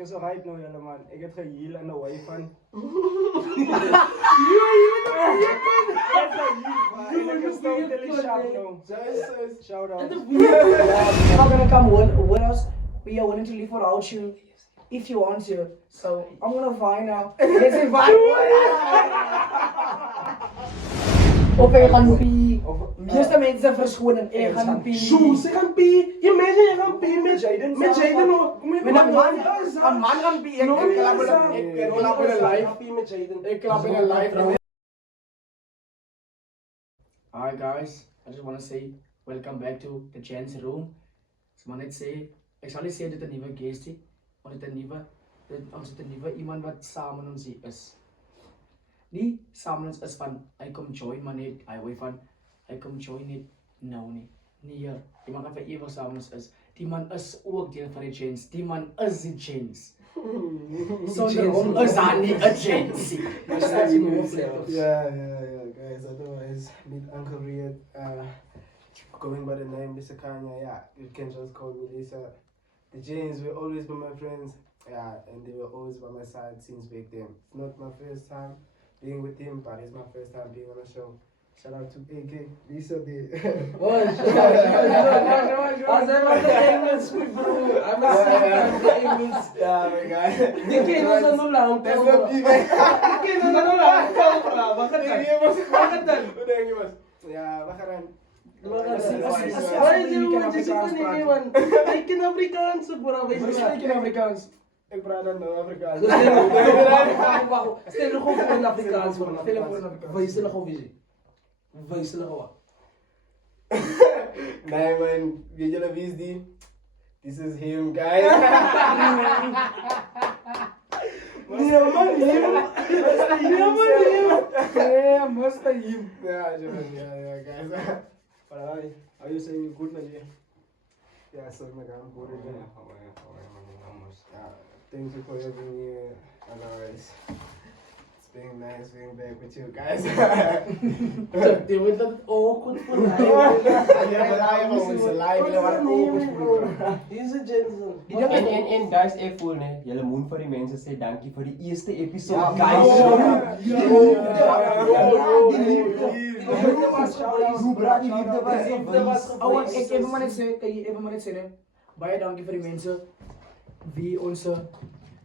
is alright nou man. Ik heb geheeld aan de wife van. Ik is totally shout nou. Shout out. I'm gonna come with us. We are willing to live without you if you want to. So I'm gonna find out. Let's invite. Of je gaan pie. Meeste mensen verschonen. Je gaan pie. Shoes, ik gaan pie. Je mensen, je gaan pie met Jaden. Met Jaden ook. Met een man gaan pie. Ik klap in een live. Ik klap in een live. Hi guys, I just want to say welcome back to the Chance Room. Ik zal niet zeggen dat het een nieuwe guest is, maar het is een nieuwe iemand wat samen ons hier is. Die samen ons is van, hij komt join maar niet, hij komt join niet, nou niet. Nie hier, die man wat even samen ons is. Die man is ook deel van de Chance, die man is de Chance. Zonder hom is daar niet een Chance. Yeah, guys. Otherwise, meet Uncle Riyad. Going by the name Lisa Kanya. Yeah, you can just call me Lisa. The James will always be my friends. Yeah, and they were always by my side since back then. It's not my first time being with him, but it's my first time being on a show. Shout out to AK Lisa. Yeah, my guy. Die kinderen zijn nog lang. That's not big. Die kinderen zijn nog lang. Wat gaat dan? Hoe denk je, man? Ja, we gaan. Ik ken Afrikaans, bro. We spreken Afrikaans. Ik praat dan Afrikaans. Stel nog gewoon in Afrikaans, man. Stel voor in Afrikaans. Wees er nog gewoon visie. Wees er nog wat. Nee, man. Weet jullie wie is die? This is him, guys. Ja, man, Yeah, must be him. Yeah, guys. But are you saying you good, man? Yeah, so I'm good. Thank you for having me. Otherwise, it's been nice being back with you guys. Die wordt dat ook goed voor mij. Deze Jensen. En guys, ek voel net, julle moet vir die mense sê dankie vir die eerste episode, Ja, guys. Die liefde was geweldig. Ik even maar net zeggen. Baie dankie voor die mensen wie onze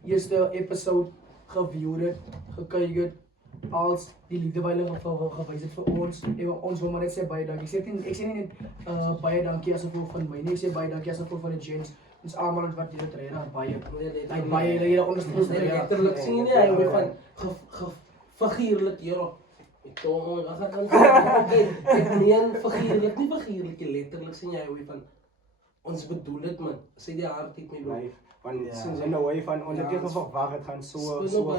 eerste episode geviewd het, gekeken het, als die liefde bij hulle geweest het voor ons. Ons wil maar net zeggen baie dankie. Ik zeg niet baie dankie as gevolg van mij, nee, ik zeg baie dankie as gevolg van de James. Ons allemaal wat hier het reden, baie jullie ondersteunen. Letterlijk zie je niet, hij wordt van figuurlijk, joh. Ik kom, we gaan dan ik meen figuurlijk, niet figuurlijk, letterlijk zie jij van ons bedoel het, man. Zie die hart niet meer bij. Want in de way van ons het niet verwacht het gaan zo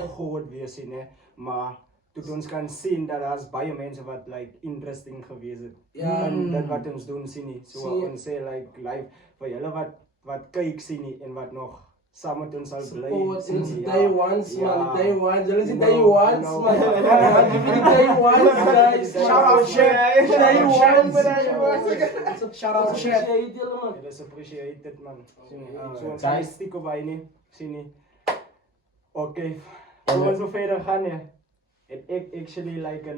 goed wees hè, maar toen ons kan zien dat er baie mensen wat like interesting geweest het. Ja. En dat wat ons doen sien nie. So ons sê like live vir julle wat kyk sien nie en wat nog saam met ons sal bly. Sinds day ones, man. Day ones. Jullie zien day ones, man. Day ones, guys. Shout out chat. Day ones. Shout out chat. It is appreciated man. So ons gaan stiek op hy nie. Sien nie. Okay. So ons wil verder gaan hè. Het ek actually like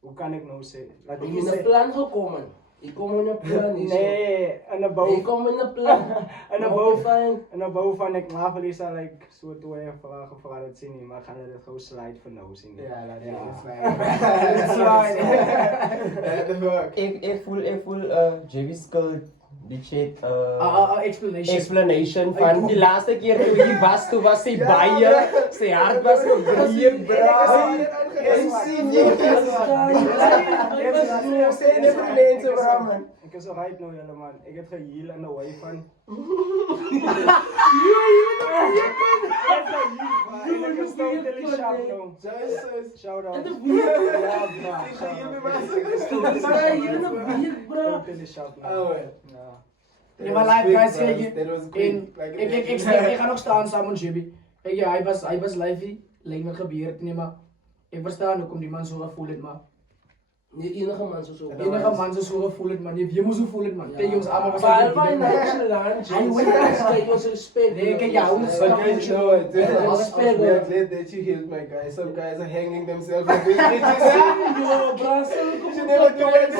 hoe kan ek nou sê? Laat Ik ek ben sê. een plan gekomen. Ik kom in een plan. Nee, in 'n bou. Ik kom in een plan. In 'n bou van in 'n bou van ek naverlies al like so twee vrae gevra het sien nie, maar gaan dit gou slide vir nou sien. Ja, dat is Ek voel JV skill die chat Explanation. explanation van die laaste keer toe hy was, toe was sy baie, sy hart was gebreek, bro. Ek is alright nou julle man. Ek het geheeld aan 'n wife van. Ek is totally shout nou. Shout out. Totally shout nou. Ja. In my life guys, ik ga nog staan samen met Jibby. Kijk ja, hij was live, lijkt me gebeurd, nee maar ik verstaan ook om die man zo gevoel het, maar Die enige man so. Enige man so gevoel het man, jy moet so voel het man. Tegen ons almal was Maar dit. nice land, Hy jy kijk ons respect. Nee, kijk jou, ons But guys, know what? Respect. We are glad that you healed my guys. Some guys are hanging themselves with these bitches. Yo, bro, You never do it.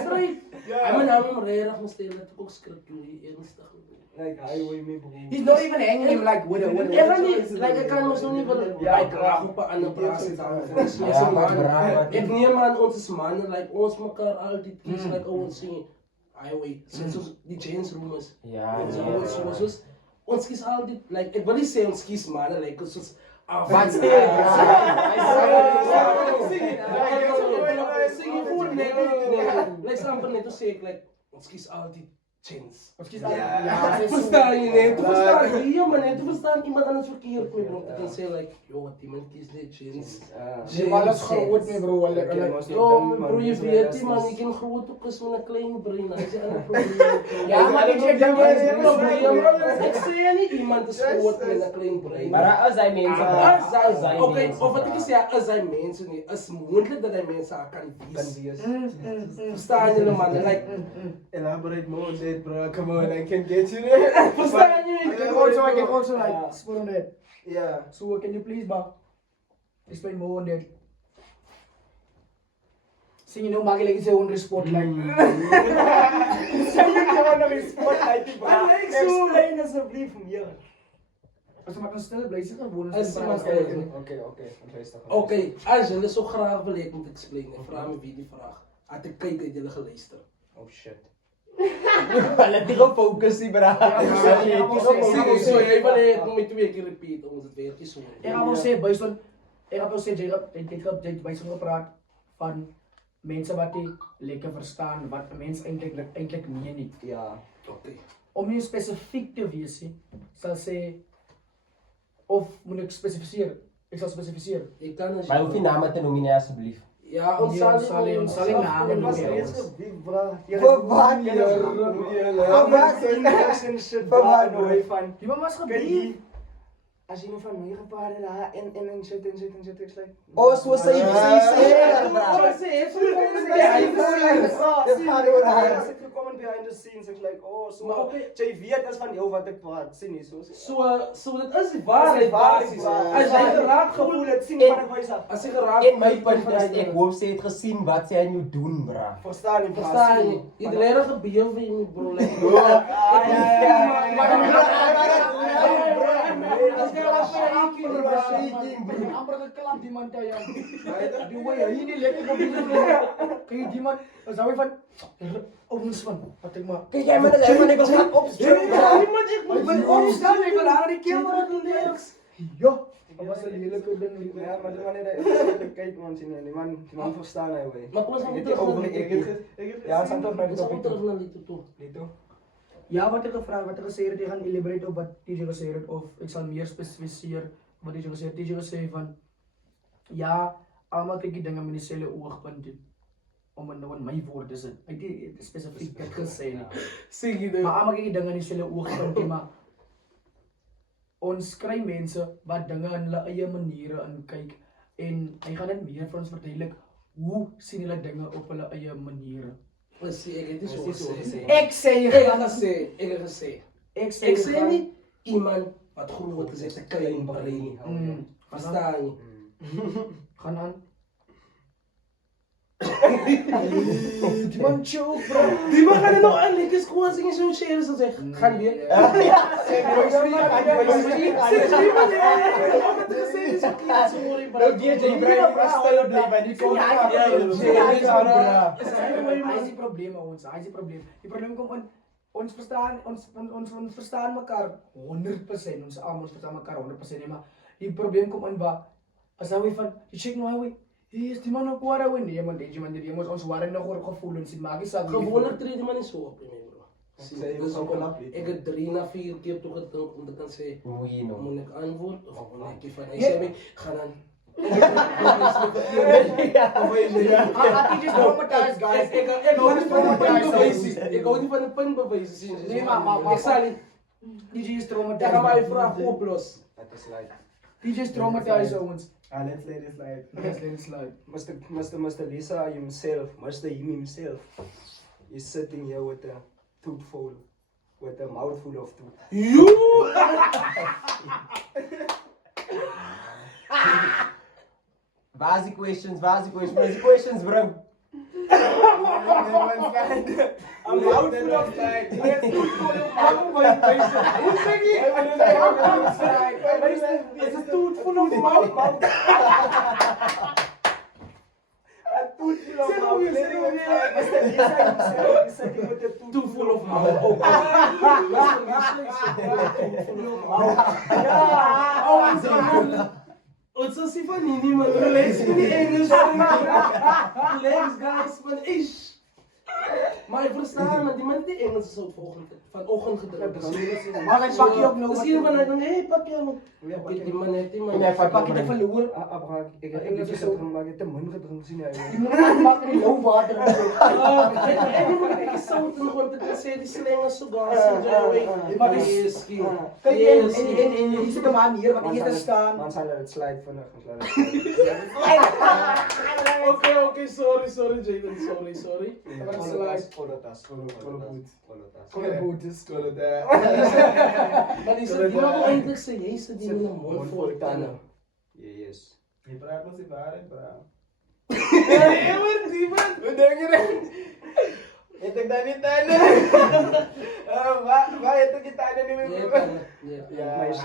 straight. Hij moet hem redig me stelen, dat ik ook script doe, ernstig. Like highway me, bro. He's not even hanging him like with a Ik kan niet, like, ik kan ons nog niet van, ik graag op een andere plaats zitten. Ja, maar Ik neem aan, ons is mannen, like, ons elkaar altijd kiezen, like, ons zingen. Highway, sinds ons die James room is. Ja, Ons kies altijd, like, ik wil niet zeggen ons kies mannen, like, ons But still, Sing voor nee. Like something net to say, like, ons kies altijd James. Ons kies Verstaan je nee? Verstaan je? Ja, maar nee, verstaan iemand anders verkeerd mee, bro. Ik kan zeggen, like, yo, wat iemand kiest dit, James. Je alles groot mee bro. Yo, bro, je weet die man, ik kan groot ook eens met een klein brein. Dat is een probleem. Ja, maar ik zeg dat Ik zeg niet iemand is groot met een klein brein. Maar als hij mensen Oké, of wat ik zeg, als hij mensen niet, is moeilijk dat hij mensen kan kiezen. Verstaan jullie man? Like, Elaborate more on that, bro. Come on, I can get you there. verstaan jullie? I can also like spoon on that. Yeah. So can you please ba explain more on that? Sing you know maak lagi sa own spotlight. Sing you know na may spotlight ba? Explain asseblief meer. As maak ons stil bly sit gewoon Oké, rustig. Oké, als jullie zo graag willen, ik moet explainen. Vraag me wie die vraag. Had ik kijk dat jullie geluisterd. Oh shit. Laat die focus die bra. Zo, jij wil het nog met 2 keer repeat, omdat het weer is zo. Ik ga wel sê Bison, ek gaan wel sê jy Bison gepraat van mense wat nie lekker verstaan wat 'n mens eintlik meen nie. Ja. Oké. Om nie spesifiek te wees nie, sal sê of moet ek spesifiseer? Ek sal spesifiseer. Ik kan als Maar hoef je namen te noemen, asseblieft. Ja, ons sal die namen Was noem. reeds wie bra. Voor wat, Van van. Die man was Kyk gebeur. hier. As jy nou van my gepaar het daar en shit ek's like. Oh, so say Ja, bra. maar ze heeft As ek gekom in behind the scenes ek's like, oh, so Maar oké. jy weet as van jou wat ek praat, sien nie so. Zo, dat is waarheid basis. Als jij geraakt gevoel gevoel het sien En- van ek wys af. als je geraakt En my punt is, ek hoop sy het gesien wat sy aan jou doen, bra. Verstaan nie, Verstaan je? Iedereen gebeur vir je, bro. Like, amper geklap die man daar. Die way hy nie lekker op die kyk die man, as hy van ons van wat ek maar. Kijk jij met een ik wil graag opstellen. Ek wil opstaan, ek wil haar die camera doen niks. Ja, dat was 'n lelike ding. Ja, maar die man het kyk man sien nie. Die man verstaan hy hoor. Maar kom eens gaan we Net terug over naar ek die het ja, ons gaan terug na die Ons gaan topic terug toe. naar die toe. Lito. Ja, wat ek gevra het, wat ek gesê het, jy gaan elaborate op wat DJ gesê het of ek sal meer spesifiseer wat DJ gesê het. DJ gesê van ja, almal kyk die dinge met dieselfde oogpunt doen. Om het nou in my woorde te sit. Ek het nie spesifiek dit gesê nie. Zie je Maar almal kyk die dinge in dieselfde oogpunt doen, maar ons kry mense wat dinge in hulle eie maniere inkyk en hy gaan net meer vir ons verduidelik hoe sien hulle dinge op hulle eie maniere. Zie, ik heb het zo gezegd. Ek sê Ik heb gezegd, ik heb gezegd. ek sê Ik zeg niet iemand wat groot is, een klein brein. Verstaan je? gaan aan. Die man choke, bro. Die man gaat er nog aan, ik is gewoon zingen zo'n share zo zeg. Gaan weer. Nou DJ Brian stil bly by die kom. Hy is die probleem ons, hy is die probleem. Die probleem kom in ons verstaan mekaar 100%, ons almal verstaan mekaar 100% nie, maar die probleem kom in waar as hy van die chick nou hy is die man op waar hy nee man die ons worry nog oor gevoelens en maak nie saak Gewoonlijk treed die man niet zo op in mij, bro. Zie, je Dus ook ook een al- lap liet. ik heb 3 naar 4 keer toegedronken om te kan zeggen, Hoe je nou? moet ik antwoord of moet ik van, hij Ja. zei mij, ga dan. I just traumatized guys. Ik hou niet van de puntbewijzen. Ik hou niet van de puntbewijzen, zien ze. Nee, maar- Ik zal niet. DJ is Ik ga traumatized. mijn vraag oplossen. Het is like DJ's traumatized, Owens. Let's let it slide. Yes, let it slide. Mr. Lisa himself, Mr. him himself, is sitting here with a toothful, with a mouthful of tooth. You! Waar is die questions, bro? A mouthful of tooth. It's a toothful of mouth. A toothful of mouth. Mr. Lisa himself is sitting with a toothful of mouth. It's a Sifanini, man. Relax with the English. Relax, guys, man. Ish. Maar ik verstaan, man. Die man die Engels is ook vanochtend gedrukt. Maar ik pak je op nou. Misschien van hij dan, hé, pak je man. Die man heeft die man. Nee, Pak je de verloren. Ik heb een beetje zo gemaakt, ik heb de man gedronken zien. Die moet maken in low water. En die man heeft zout en gewoon te zeggen, die slengen zo gaan. Maar die is geen. Kijk, en je zit hem aan hier, want hier te staan. Man, zal het slide vandaag. Oké, sorry, Jaden, sorry. Goeie boetes. Maar die zit wel eindelijk zijn eerste die in de mond voor de tanden. Yes. Je praat met die waarheid, bro. Hoe denk je dat? Je denkt dat niet tanden? Waar heb je tanden niet meer? Yeah, Maar je ziet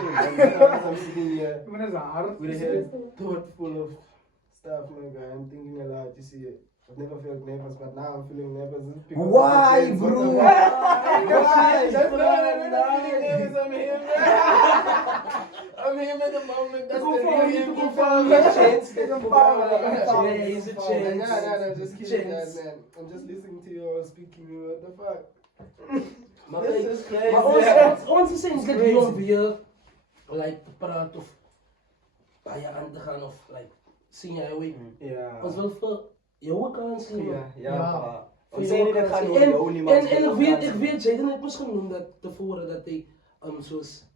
I'm sitting here Ik ben een hard. with a head thought full of stuff, my guy. I'm thinking a lot. You see, I've never felt nervous, but now I'm feeling nervous. Because of the Why, chains. What bro? the fuck? Why? That's not when I'm feeling nervous. I'm here, man. I'm here at the moment. That's the real him. No, just kidding, man. I'm just listening to you all speaking. What the fuck? Maar This kijk, is crazy. maar onze zijn niet die om weer like, te praten of bij je aan te gaan of like, zie jij hoe Yeah. ons wel voor jouw kans zien. man. Ja. Voor We jouw zijn niet kans het gaan zien. over jou, niemand. En ik weet, Jaden heeft ons genoemd dat tevoren dat hij zoals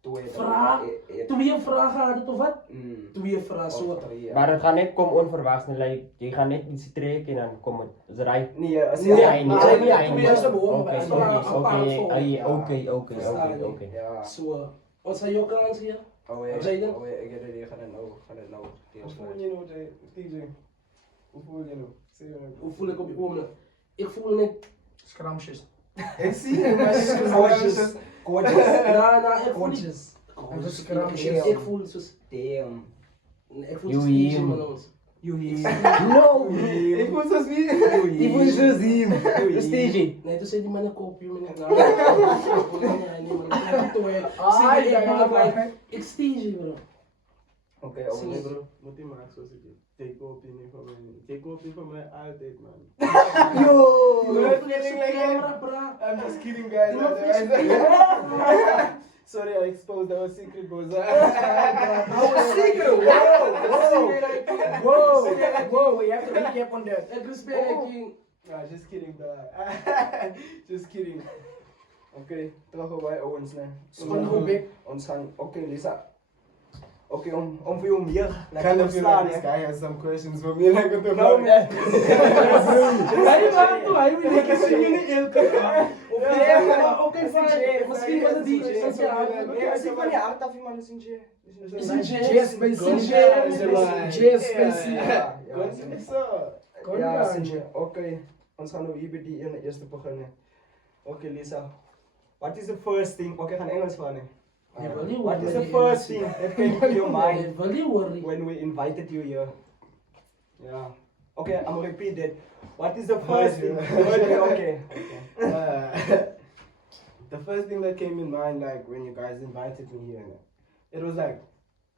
twee vragen had of wat? Twee vragen zo. Maar het gaat net kom onverwachts, like, je gaat net iets trekken en dan komt het right. Nee, als Nee, je hij niet. hij Hij niet. niet. Hij is de boom, Oké, hij is apart voor. oké. Ja. Zo, ons zijn jouw kans hier. Jaden? Ik heb het hier gaan nou. Hoe voel je nou, TJ? Hoe voel je nou? Zeg maar. Hoe voel ik op je ogen? Ik voel net. Scramsjes. Ik zie je, maar Coaches. Ik voel niet. Kontjes. Oh, Dus ik krampjes. ik voel zoals. Damn. Ik voel You zoals easy him. man ons. No! Ik voel zoals wie? Ik moet zo zien. Dus TJ. Nee, toen zei die man een kopje met een nee man, ik steeg bro. Oké, Nee bro, moet je maken zoals ik dit. Take opinie van mij. Take opinie van mij altijd, man. I'm just kidding, guys. Sorry, I exposed our secret, boys. Whoa, we have to recap on that. Ik respect king. Nah, just kidding, dog. Just kidding. Oké, terug bij ons, nee. Gewoon goed big. Ons gaan, oké, Lisa. Oké, om voor jou meer. Kind of feel like this guy has some questions for me. Like, what the No, fuck? man. Oké, fijn. Misschien was het die. Als ik van je hart af iemand is in jail. Is een Jazz Spacey. Ja, Sintje. Oké, ons gaan nu hier bij die ene eerste beginnen. Oké, Lisa. What is the first thing? Oké, gaan Engels vragen. What is the first thing that came to your mind when we invited you here? Yeah. Okay, I'm gonna repeat that. What is the first thing? Okay. The first thing that came in mind, like when you guys invited me here, it was like,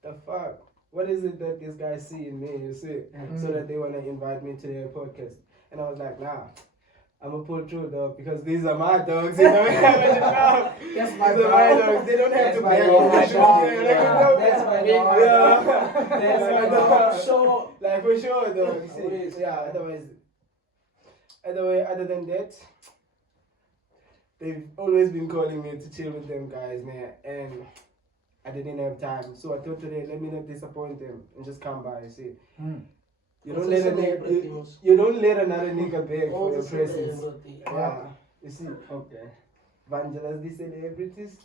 the fuck? What is it that these guys see in me? You see, so that they wanna invite me to their podcast? And I was like, nah. I'm gonna pull through though because these are my dogs. You know, That's my these are my dogs. They don't have to beg me. That's my dog. That's my dog. So, like for sure though. You see, yeah. Other than that, they've always been calling me to chill with them guys, man. And I didn't have time. So I thought today, let me not disappoint them and just come by. You see, you don't let you don't let another nigga beg for your presence. Yeah, you see. Okay. Vangelas, the celebrities.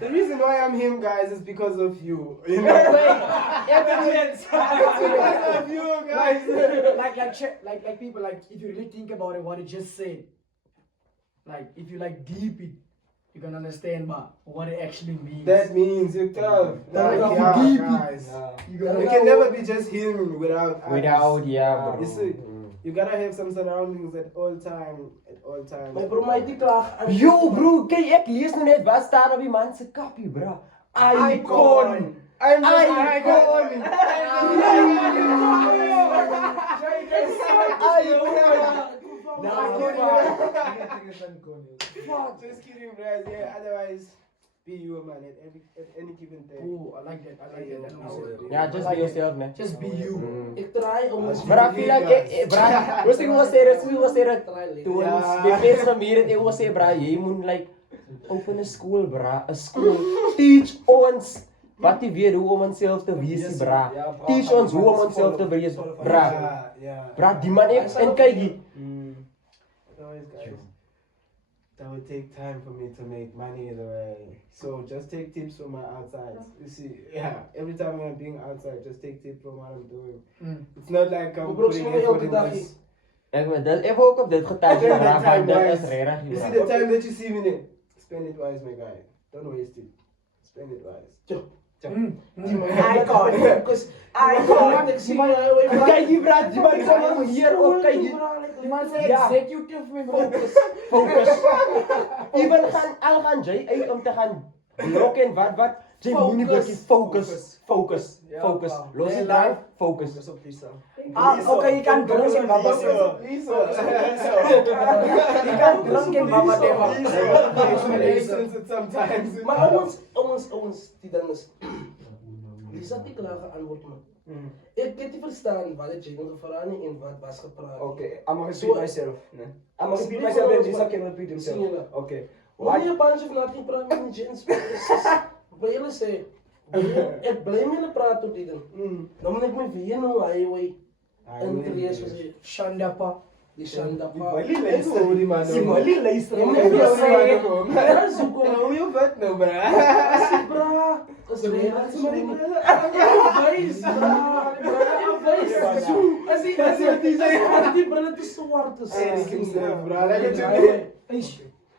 The reason why I'm him, guys, is because of you. You know? Evidence. Because of you, guys. like people, like if you really think about it, what it just said, like if you like deep it, you can understand what it actually means. That means you're tough. Like, Like, if yeah, you deep guys. you gotta You can never be just him without others. Without, yeah, bro. You see, you gotta have some surroundings at all time. At all times. My bro, my die klaag aan. Yo, bro, kijk, ek lees nou net wat staan op die man se kappie, bro. Icon. I'm just Icon. Fuck, just kidding, guys. Yeah, otherwise, be you, man, at any given time. Oh, I like that. I like that. Yeah, just be yourself, man. Just be you. Ik try om het But I feel like, bro, what's the was there? Toe ons die van hier het ons sê, bro, jy moet like open 'n skool, bro, 'n school. Teach ons wat jy weet hoe om onsself te wees, bro. Teach ons hoe om onsself te wees, bro. Yeah. Bro, die man en kyk hier. Otherwise, guys, that would take time for me to make money either way. So just take tips from my outside. You see, yeah, every time I'm being outside, just take tips from what I'm doing. It's not like I'm putting effort in this. Ek weet dit ek ook op dit getouch, bro, want dit is regtig. You see the time that you see me in, spend it wise, my guy. Don't waste it. Spend it wise. Icon. Icon. Ik zie maar Kyk hier, bro, die man kom nou hier op, kyk hier. Die man sê Ja. executive, my bro. Focus. Even gaan jy uit om te gaan blok en wat. Jy moet nie blikkie focus. Los die drive, focus. Dis op Lisa. Okay, you can drink and baba. Lisa. You can drink and baba dema. Explanations sometimes. Maar ons die dan is. Lisa die klaar geantwoord man. Ik heb niet verstaan wat het Jane gevraagd en wat was gepraat. Okay, I'm gonna repeat myself. I'm gonna repeat myself and Lisa can repeat himself. Sim, Okay. Wanneer je bandje van laat praat met Jane bij jullie zeggen, ik blijf met praten tot die dan. Dan moet ik me weer naar highway. En creëer zoals je Shandapa. die Shandapa. Wali luister die man. Wali luister. Je moet even zeggen, ja, zoek Nou, hoe je vet nou, bra? bra. Dat is weer dat ze die brillen te zwart is.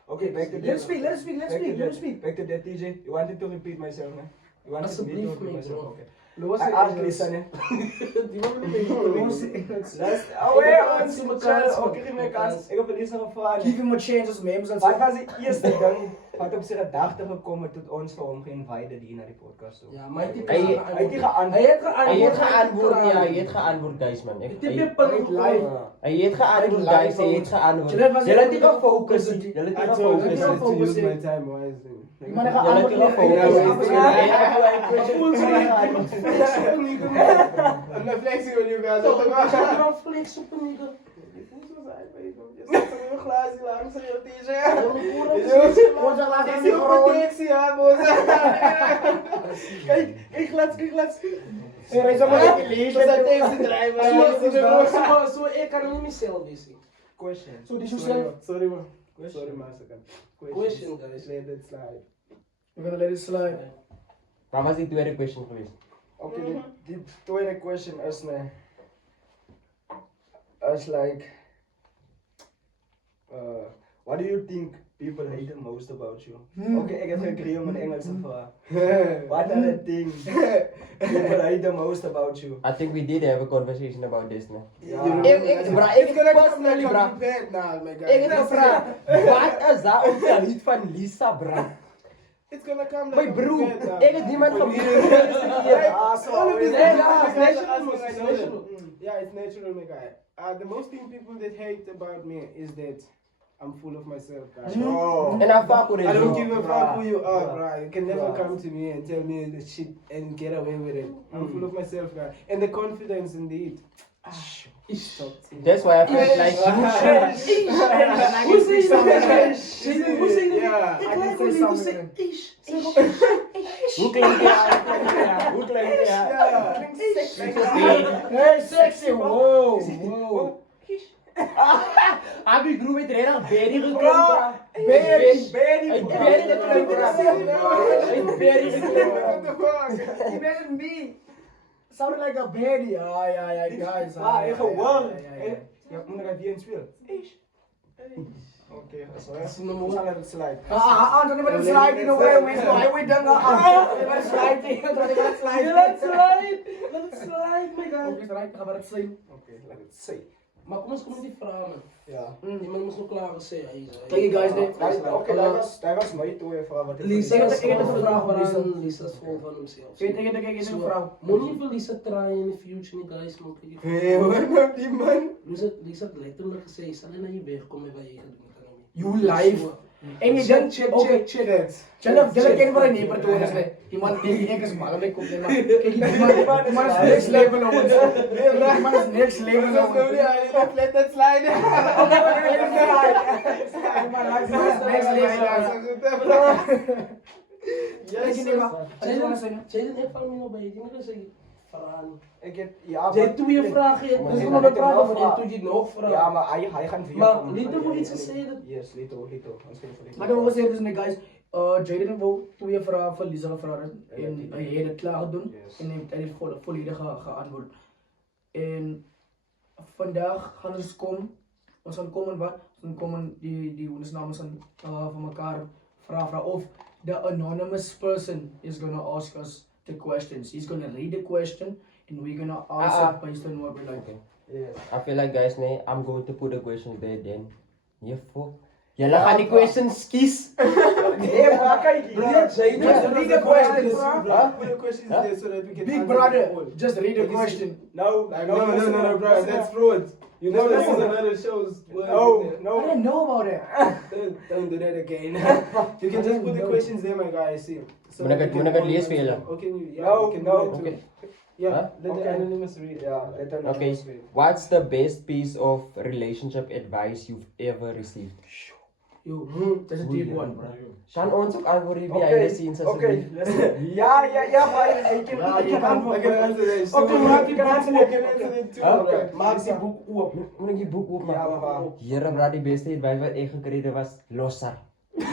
Okay, back to Let him speak. Back to that, TJ. You wanted to repeat myself, man? You wanted me to Alsjeblieft, repeat man, myself? bro. Okay. Loos I asked Lisa, ne? Die man Ons moet kans, ook geef my kans. Ek het Lisa gevra. Give him a chance as members and Wat was die eerste ding wat op sy gedagte gekom het tot ons vir hom geïnviteer hier na die podcast toe? Ja, maar Hy hij het geantwoord, ja, hy het geantwoord, guys, man. Ik heb je punt live. Hy het geantwoord, guys, hy het geantwoord. Julle het nie gefokus nie. Julle het I nie told you gefokus to nie. use my time wisely. Die man het Julle het nie gefokus nie. I'm not flexing on you guys. Flex op een nigger. Een glaasje langs je TJ. Kijk, glad. Hy is maar net lees Dat is taxi driver. Zo, ik kan niet mezelf zien. Question. So this yourself. Sorry man. Sorry man, second. Question, guys. Let it slide. We're gonna let it slide. Wat was die tweede question geweest? Okay, die tweede question is like, what do you think people hate the most about you? Okay, ek het gekry om in Engels te vra. What are the things people hate the most about you? I think we did have a conversation about this, man. It's gonna come like a prepared now, my guy. Ek het gevra, wat is daar om te hate van Lisa, bro? It's gonna come My like bro, a prepared now. ek het niemand All of this Yeah, it's natural, my guy. The most thing people that hate about me is that I'm full of myself, guys. And I fuck with it. I don't bro. give a fuck who you are, bro. You can never come to me and tell me the shit and get away with it. I'm full of myself, guy. And the confidence indeed. That's why I felt like Hoe zeg je dat? Hoe zeg je dat? Ja, Ik I lijk can wel say niet te something. zeggen. Ish. Zeg op. hoe klinkt ja? Hoe klinkt ja? Hey, sexy, wow, wow. Abi groep met reden Berry geklopt. Berry, Berry geklopt. Berry geklopt. What the fuck? Imagine me. Sounded like a berry. Ja, guys. Ik gewoon. ja. Ja, moet ik even spelen? Oké, dat is wel. Nummer We gaan het slide. Dan hebben we een slide in de way, mensen. Hij weet dan wel. We hebben een slide in. We hebben een slide. Let it slide. Let it slide, my guy. Oké, right, gaan we het zien. Oké, laat het zien. Maar kom eens, kom met die vragen, man. Ja. Die man moest nog klaar zeggen. Kijk je guys, dit. Oké, dat was mijn tweede vraag. Wat Lisa Ik heb is een vol vraag, van Lisa. Lisa is vol van hemzelf. Kijk, een vrouw. Moet niet veel Lisa draaien in de future, niet guys. Man. Kijk, Hé, hoor nou die man. Lisa heeft letterlijk gezegd, zal je naar je weg komen waar je gaat doen. You live. En je denkt, oké, Check. Jelle ken voor een neighbor toe, dus iemand die ik is makkelijk komt. Kijk, iemand is niks leven op ons. Iemand is niks leven op ons. Let that slide. Jaden heeft van mij nog bij je, die moet zeggen. Vragen. Ik heb, ja, Jij doet je vragen, Maar dus ik we heb nog nog praten een of je doet je nog vragen. ja, maar hij gaat weer Maar komen. Lito moet iets zeggen. Yes, Lito. Maar dan was het dus, guys, Jaden wil twee vragen van Lisa gevraagd en hij heeft het klaar gedaan en hij heeft volledig geantwoord. En vandaag gaan we komen, die hondersnamen van elkaar vragen of the anonymous person is gonna ask us the questions. He's gonna read the question and we're gonna answer based on what we like. Yes. I feel like guys, nee, I'm going to put the questions there then. Hiervoor. Jullie gaan die questions kies. Nee, maar kijk hier. Just read the questions. Put the questions there so that we can Big answer brother, them all. just read the question. No, bro, that's fraud. You Never never listen listen to to other shows. No. I didn't know about it. Don't do that again. You can just put the questions there, my guy. See. So Moet ik het- we can moet ik het all lezen voor answer jullie? them. Okay, you. No, we can do no. that too. Okay. Yeah, Huh? let Okay. the anonymous read. Yeah, let the Okay, anonymous read. what's the best piece of relationship advice you've ever received? Yo, that's a deep one. Shan ons ook antwoorden wie behind the scenes Okay, alsjeblieft. ja, maar ik heb antwoord. I can answer that. Okay, maar ik kan answer I can answer that too. Huh? bro. Maak die boek op. Moet ik die boek Ja, maar opmaken? waar? Here, bro, die beste advice wat ik gekregen was, lossa. Yes,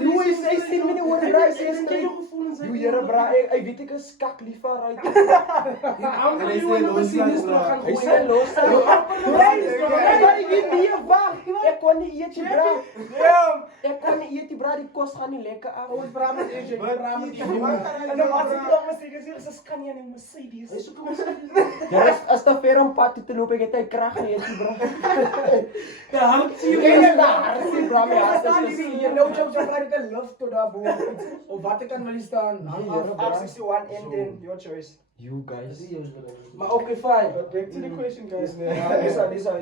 You is 16 minuten worden bro, 16 Ken je gevoelens? You here, bro, ik weet ik is kak liever uit. Aanval je wat we zien is nog gaan Hij gooien. zei lossa. Ik weet niet, wacht. Ik kon niet eten, bro. Ik kon niet eten, bro, die kost gaan niet lekker af. En dan was ik nog misschien ze kan niet in Mercedes. Hij zoekt een Mercedes. Ja, als te ver om pad te lopen, ik heb kracht niet eten, bro. De hand zie Je je. is daar, zie, bro, mijn hart is Je no joke, je vraagt de lucht tot daar boven. Of wat ik kan wel eens staan. R61 and then your choice. You guys. Maar oké, fine. But back to the question, guys. Lisa, okay, Lisa,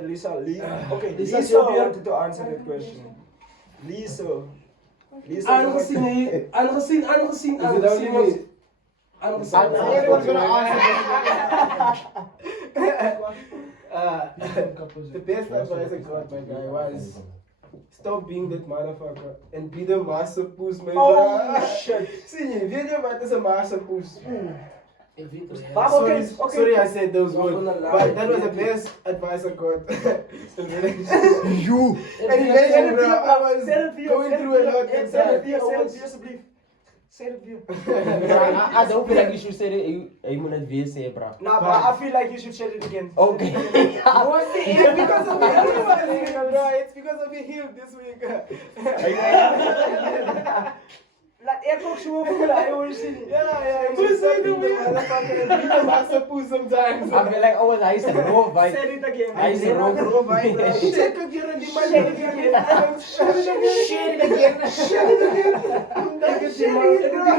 Lisa Sylvia. wanted to answer that question. Lisa, Aangezien hij, aangezien. Everyone's gonna answer The best advice I got, my guy, was stop being that motherfucker and be the master poes, my Oh bro. shit. Zie je, weet je wat is een master poes? Ik weet het. Maar Sorry, okay. sorry I said those Nog words, van een but laag. that was the best advice I got. You. And imagine, bro, I was going through a lot at that. alsjeblieft. Say it weer. I don't feel like you should say that. You moet het weer zeggen, bro. Nah, but I feel like you should say it again. Okay. It's because of your heel, bro. It's because of your heel this week. Laat ik ook zo voelen, hij hoor je zien. Yeah, you just stop being the motherfucker and be the master poes sometimes. I feel like always hij is een raw Say vibe. it again. Hij is een raw Check out your die man. Say it again. Share it again.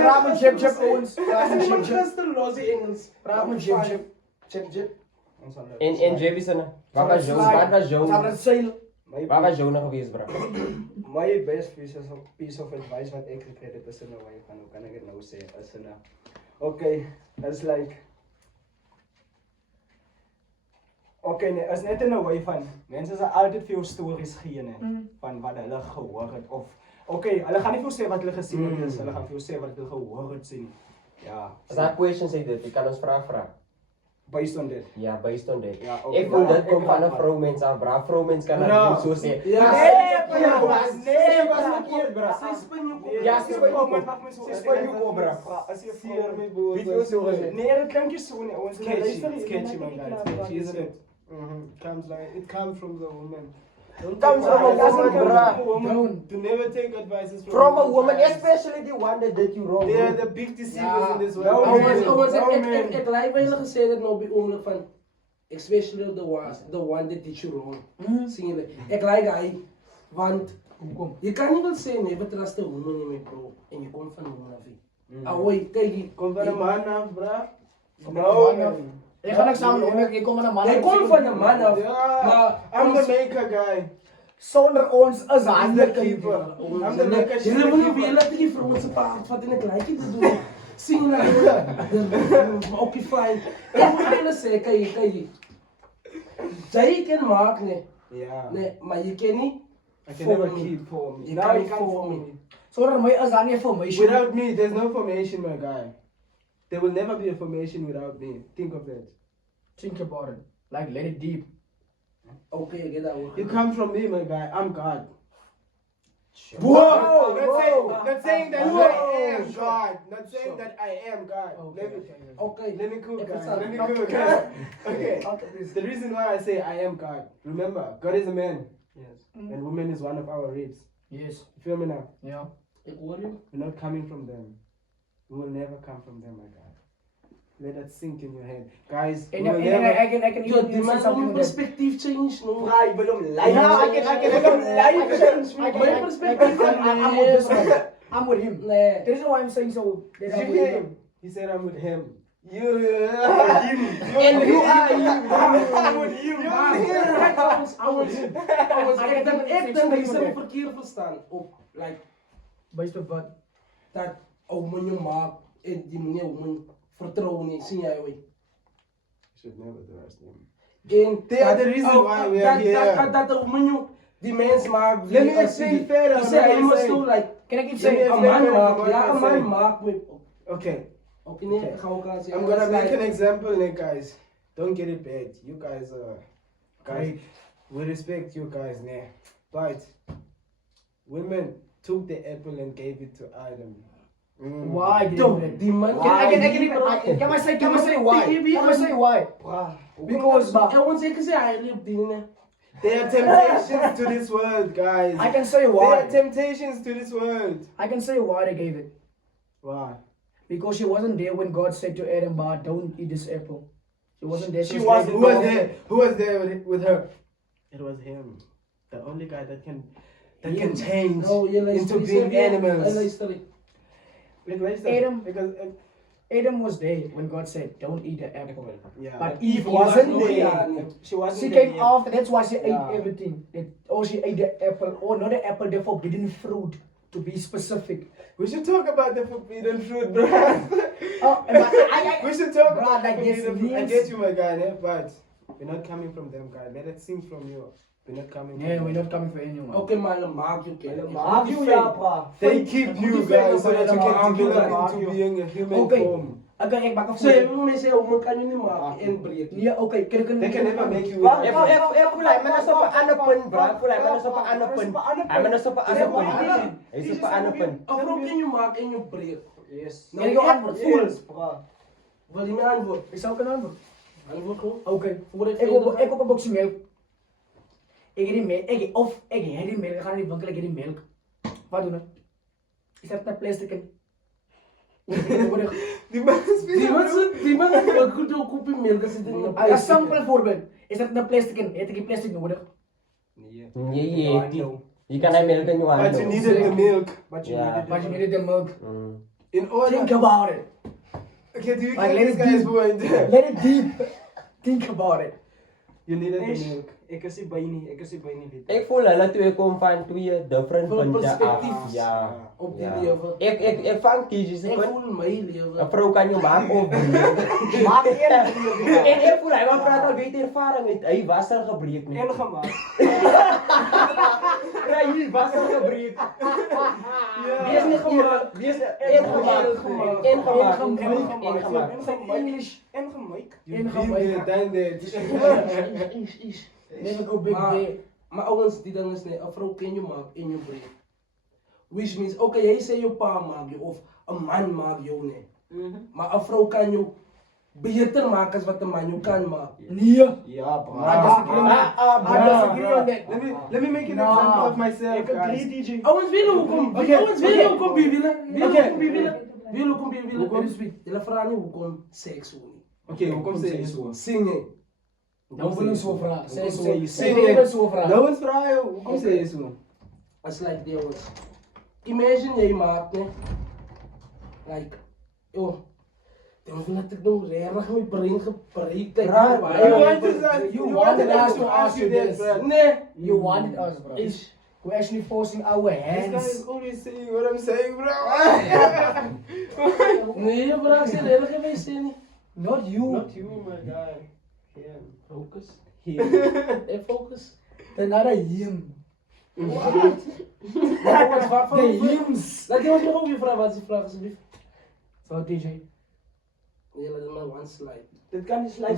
Praat met Jip Jip Owens. Praat met Jip Jip. Gasteloze Engels. Praat met Jip Jip. Check, Jip. En JB zijn. Wat was Joe? Wat was Gaan we Joe? het zeilen? Waar was jou nog geweest, bro? My best piece of advice wat ek gekry het is in 'n way van hoe kan ek dit nou sê is in 'n okay, is like okay, nee, is net in 'n way van mense sal altyd vir jou stories gee net van wat hulle gehoor het of okay, hulle gaan nie vir jou sê wat hulle gesien het, hulle gaan vir jou sê wat hulle gehoor het sien. Ja. As daar questions het dit, ek kan ons vra. Based on dit. Ja, based on dit. Ja, okay. Ek voel dit kom van 'n vroumens af, bra. Vroumens kan Bra. dit so sê. Ja, Nee, was verkeerd, bra. Sy spin jou Ja, sy spin jou kop. Sy spin jou kop, bro. As jy Seer my boy. Wie wil so gesê? Nee, dit klink nie so nie. Ons Sketchy, my guy. Sketchy, isn't it? It comes from the woman. Don't Comes take from a advice woman, from bruh. Don't. To never take advices From a woman, guys. especially the one that did you wrong. They are the big deceivers in this No, world. Ouens, No, man. ek like baie hulle gesê dit nou by oomblik van especially the one that did you wrong. Sien julle? Ek like hy want Hoekom? jy kan nie wel sê never trust a woman nie, my bro. En jy kom van 'n woman af. Awai, kyk hier. Kom van 'n man af, bruh. No, Ek gaan ek saam om ek kom met 'n man. Jy kom van 'n man af. Ja, Maar I'm the maker guy. Sonder ons is I'm the hande keeper. I'm the maker. she's Jy the moet nie keeper. weer laat die vrouens se paard vat en ek like dit te doen. Sien hulle. Okay, fine. Ek moet hulle sê kyk. Jy kan maak nee. Yeah. Nee, maar jy kan nie. I can never keep for me. Jy Nou, kan jy nie kan vir vir my. my. Sonder my is daar nie formation. Without me, there's no formation, my guy. There will never be a formation without me. Think of it. Think about it. Like let it deep. Okay, ek het daaroor. You come from me, my guy. I'm God. Whoa, Not saying that Whoa. I am God. Not saying that I am God. Okay. Let me cook, Ek guys. verstaan. Let me cook. Okay. The reason why I say I am God. Remember, God is a man. Yes. And woman is one of our ribs. Yes. You feel me now? Ja. Ek hoor jou. We're not coming from them. We will never come from them, my God. Let that sink in your head. Guys, we En will ek never... kan Yo, die man say moet something with that. perspectief change no. Vra, ek wil hom live. Ja, I can live change. My perspective I'm with this one. I'm with him. Nee. The reason why I'm saying so. That I'm Did you with hear him. him? He said I'm with him. You. And you are I'm with you. Ek dink jy sê verkeerd verstaan op like Based on what? dat ou man jou maak en die meneer ou man vertrou nie, sien jy hoe? Should never trust him. En They are the reason why we are here. Dat ou man jou die mens maak. Let me explain further. Jy sê hy what I'm moet saying. so like Can I keep Let me saying? a explain man further maak, what ja, I'm a man saying. maak met Okay. okay nee, ek gaan ook aan sê. I'm gonna make an example, like, guys. Don't get it bad. You guys guys, we respect you guys, nah. But women took the apple and gave it to Adam. Why did Yo, you do that? die man Can I say why? Can I say why? Because ons sê gesê hy loop die nee. There are temptations to this world, guys. I can say There why. are temptations to this world. I can say why they gave it. Why? Because she wasn't there when God said to Adam, "But don't eat this apple." She wasn't there. She was was. like, Who was there? Who was there with her? It was him, the only guy that can change No, jy into luister, being jy animals. luister. Adam. Because Adam was there when God said, "Don't eat the apple." yeah, But Eve wasn't wasn't there. there. She wasn't She there came yet. after. That's why she ate Yeah. everything. Or she ate the apple, or not the apple, the forbidden fruit, to be specific. we should talk about the forbidden fruit, bro. Oh, but We should talk Bruh, about like the this forbidden fruit. I means- get you, my guy, né? But we're not coming from them, guy. Let it sink from you. We're not coming. Yeah, from we're them. not coming for anyone. Okay man, hulle maak jou ken. Maak jou ja, bra. They keep you, guys, so that you can develop into being a human Okay. form. Okay, ek maak 'n So jy voorbeeld. moet my sê ou man kan jou nie maak en breek nie. Nee, okay, kan They can never make you. Ek voel hy man is op 'n ander punt, bro. Ek voel hy man is op 'n ander punt. Hy man is op 'n ander punt. Hy's op 'n ander punt. Of vrou kan jou maak en jou breek. Yes. Kan ek jou antwoord? Yes, bra. Wil jy my antwoord? Ek sal kan antwoord. Antwoord gou. Okay. Voor Ek op 'n boksie melk. Ek het die melk, ek het die melk, ek gaan in die winkel, ek het die melk. Wat doen ek? Is dit 'n plastic in? Die man is Die man wat goed jou kopie melk as dit in 'n 'n simpel voorbeeld. Is dit 'n plastic in? Het ek die plastic nodig? Nee. Jy kan hy melk in jou hand. But you needed the milk. But you Yeah. needed But the you needed the milk. In order. Think about it. Okay, do you Like, get let this it guy's be- point? Let it deep. Think about it. You needed the Ish. milk. ek is by nie weet. Ek voel hulle twee kom van twee different Van punte af. perspectives. Ja. Op die Ja. lewe. Ek vang TJ se Ek punt. voel my lewe. 'n Vrou kan jou maak of breek. Maak een Ek voel hy wat praat al weet ervaring het. Hy was er gebreek nie. ingemaak. Ja, hier was er gebreek. Wees nie gemaak. Wees ingemaak. English ingemaak. Never go big Maar, day. maar ouens, die ding is nee, 'n vrou ken jou maak en jou breek. Which means, okay, jy sê jou pa maak jou of 'n man maak jou nee. Maar 'n vrou kan jou beter maak as wat 'n man jou kan maak. Nee. Ja, bro. I disagree on that. Let me make an Nah. example of myself, Ek agree, guys. DJ. Ouens weet hoekom. Okay, Ouens weet hoekom wie wiele. Wie Okay. hoekom wie wiele. Wie hoekom wie wiele. Hoekom? Julle vra nie hoekom seks hoe nie. Okay, hoekom sê jy so? Sing jy. Nou wil ons so vra. Sê so. sê jy Sê so? jy so vra. Nou ons vra jou, hoekom sê jy so? As like die ouens. Imagine jy maak nee. Like, oh. Dit was net ek nou regtig my brein gebreek het. Right, You wanted us to ask you this. Nee. You wanted us, bro. Is We're actually forcing our This guy hands. is always saying what I'm saying, bro. nee, bro, ek sê regtig my sê nie. Not you. Not you, my guy. Yeah. Focus. Hier. Hey, focus. Another him. Wat? Nou, wat wat The van hymns. Laat jy ons nog weer vra wat is die vraag asseblief? So DJ. Nee, laat my one slide. Dit kan nie Ons sluit.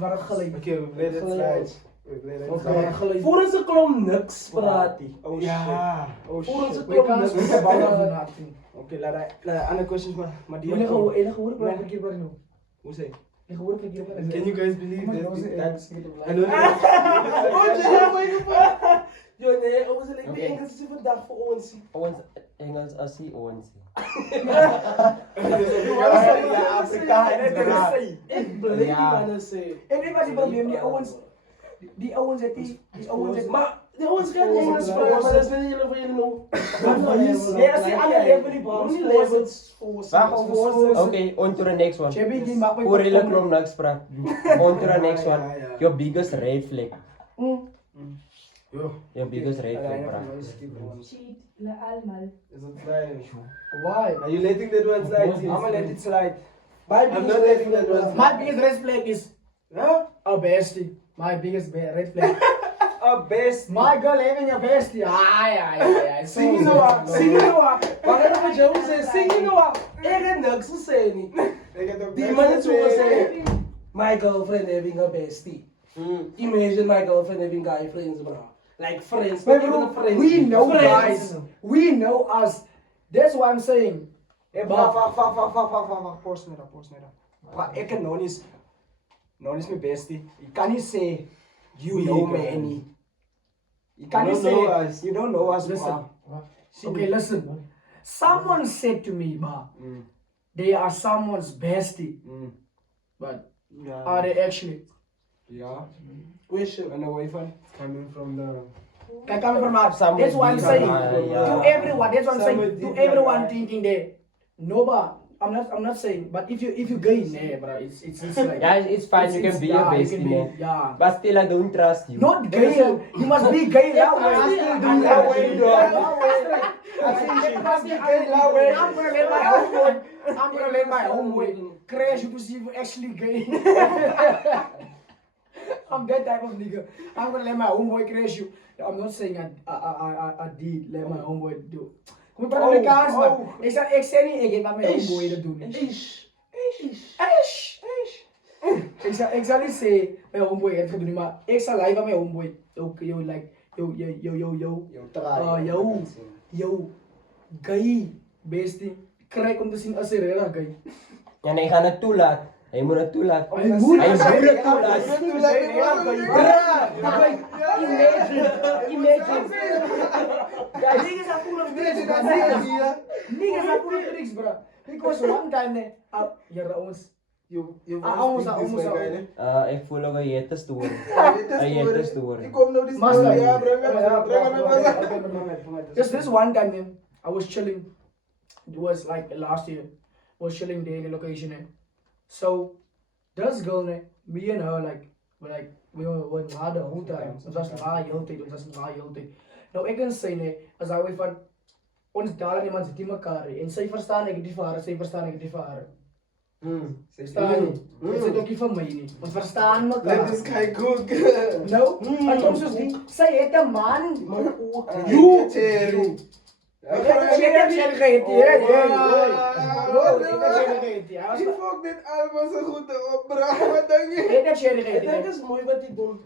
waren gelijk. Okay, we've let it slide. We've let it Ons slide. waren gelijk. Voor ons 'n klomp niks praat nie. Oh shit. Ja. Oh Voor ons 'n shit. We klomp can't niks speak about praat. nothing. Okay, laat hy ander questions maar die Enige hoor ik Nee. een keer nou. Hoe sê? Ik hoor een keer Can you guys believe that? That's I dat? don't know. Oh, jy het my gepraat. Yo, nee, ons het die Okay. Engels se vandag vir ons. Ons Engels as hy ons. Ja, Afrikaans. Ek bly die Ja. manne sê. En weet wat die probleem die ouens die ouens het die ouens het Maar die ouens kan nie Engels praat, maar dis net julle vir julle nou. Nee, as die ander level die bouws Moenie levels Wag, okay, on to the next one. Chebby die maak my Voor hulle klom niks praat. On to the next one. Ja, ja. Your biggest red flag. Yo, Your biggest red flag, bro. Cheat, la almal. is it slide? Why? Are you letting that one slide? I'm gonna let it slide. I'm not letting that one My slide. biggest red flag is Huh? a bestie. My biggest red flag. Best. My girl having your bestie. Ai. Sing jy nou wat? Sing jy nou wat? Wat het met jou sê? Sing jy nou wat? Ek het niks gesê nie. Ik heb ook Die best man het so gezegd. gesê. My girlfriend having a bestie. Imagine my girlfriend having guy friends, bro. Like friends, But not even bro, friends. we know Friends. guys. We know us. That's what I'm saying. Hey, wacht. Pause me dan. Maar ik en non is mijn bestie. Je kan niet zeggen, you know me nie. Je kan You niet don't know zeggen, us. you don't know us, Listen. bro. Okay, listen. Someone said to me, ma, they are someone's bestie. But are they actually? Ja. Question. En away van. Coming from the... Kijk, coming from us. Some That's would what I'm be saying. some, yeah. To everyone, that's what I'm Some saying. would To be everyone like- thinking that nobody. I'm not saying, but if you go in there, bro, it's like Yeah, it's fine. You can be a yeah, you bestie, can be- man. yeah. But still, I don't trust you. Not gay. You must be gay that way. I still do I'm that not way, gay dog. that way. You must be gay that way. I'm gonna let my homeboy. I'm gonna let my homeboy crash you to see if you're actually gay. I'm that type of nigga. I'm gonna let my homeboy crash you. I'm not saying I did let my homeboy do. Kom ik praten Amerikaans, man. Ik zei niet, ik heb met mijn homeboy dat doen. Ik zal niet zeggen, mijn homeboy het gedaan, maar ik zal live aan mijn homeboy. Yo, like, yo. Yo, gay, bestie. Krijg om te zien als hij rera gay. En hij gaat het toelaten. Hij moet het toelaten. Hij moet Hij het moet het toelaten. toelaten. Imagine. Niggas are full of tricks, bro. Niggas are full of tricks, bro. Because one time, you're ons. You almost. Ik voel ook een jette stoer. Ik kom nou die Master. story, ja, breng hem. Just this one time, man, I was chilling. It was like last year. I was chilling there in the location. So, this girl, me and her, like, were like we na the whole time. Ons was na heel tyd. Nou ek kan sê nee, as hy van ons daar iemand sit in mekaar en sy verstaan ek die vir haar, sy verstaan ek die vir haar. Verstaan nie. Dit is ook nie van my nie. Ons verstaan Let mekaar. this guy cook. Nou, en kom soos die, sy het 'n man. You, Cherry. Ek het Cherry gehad, Je fuck dit allemaal zo goed op, bro. Wat denk je? Ek het Cherry gehad. Dit is mooi wat ek doen.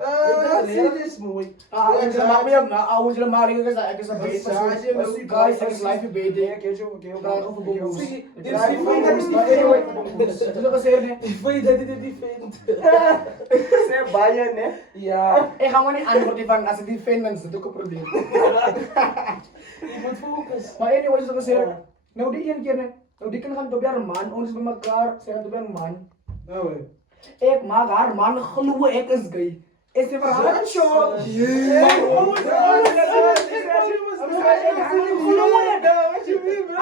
Dit is mooi. Ons maak my na ouens hulle maar ek is 'n baie guys, ek is live baby. Ek het jou draai op boom. Dit is die feit dat Dit is ook gesê nee. die feit dat dit die feit. Sê baie, né? Ja, Ek gaan maar nie antwoord nie van as ek die fan mens, dit is ook 'n probleem. jy moet fokus. Maar anyway, soos ek gesê, nou die een keer net, nou die kind gaan op haar man, ons is by mekaar, sy gaan op haar man. Nou, hè. Ek maak haar man glo ek is gay. Ek sê vir haar, "Sjoe." Wat je mean, bro?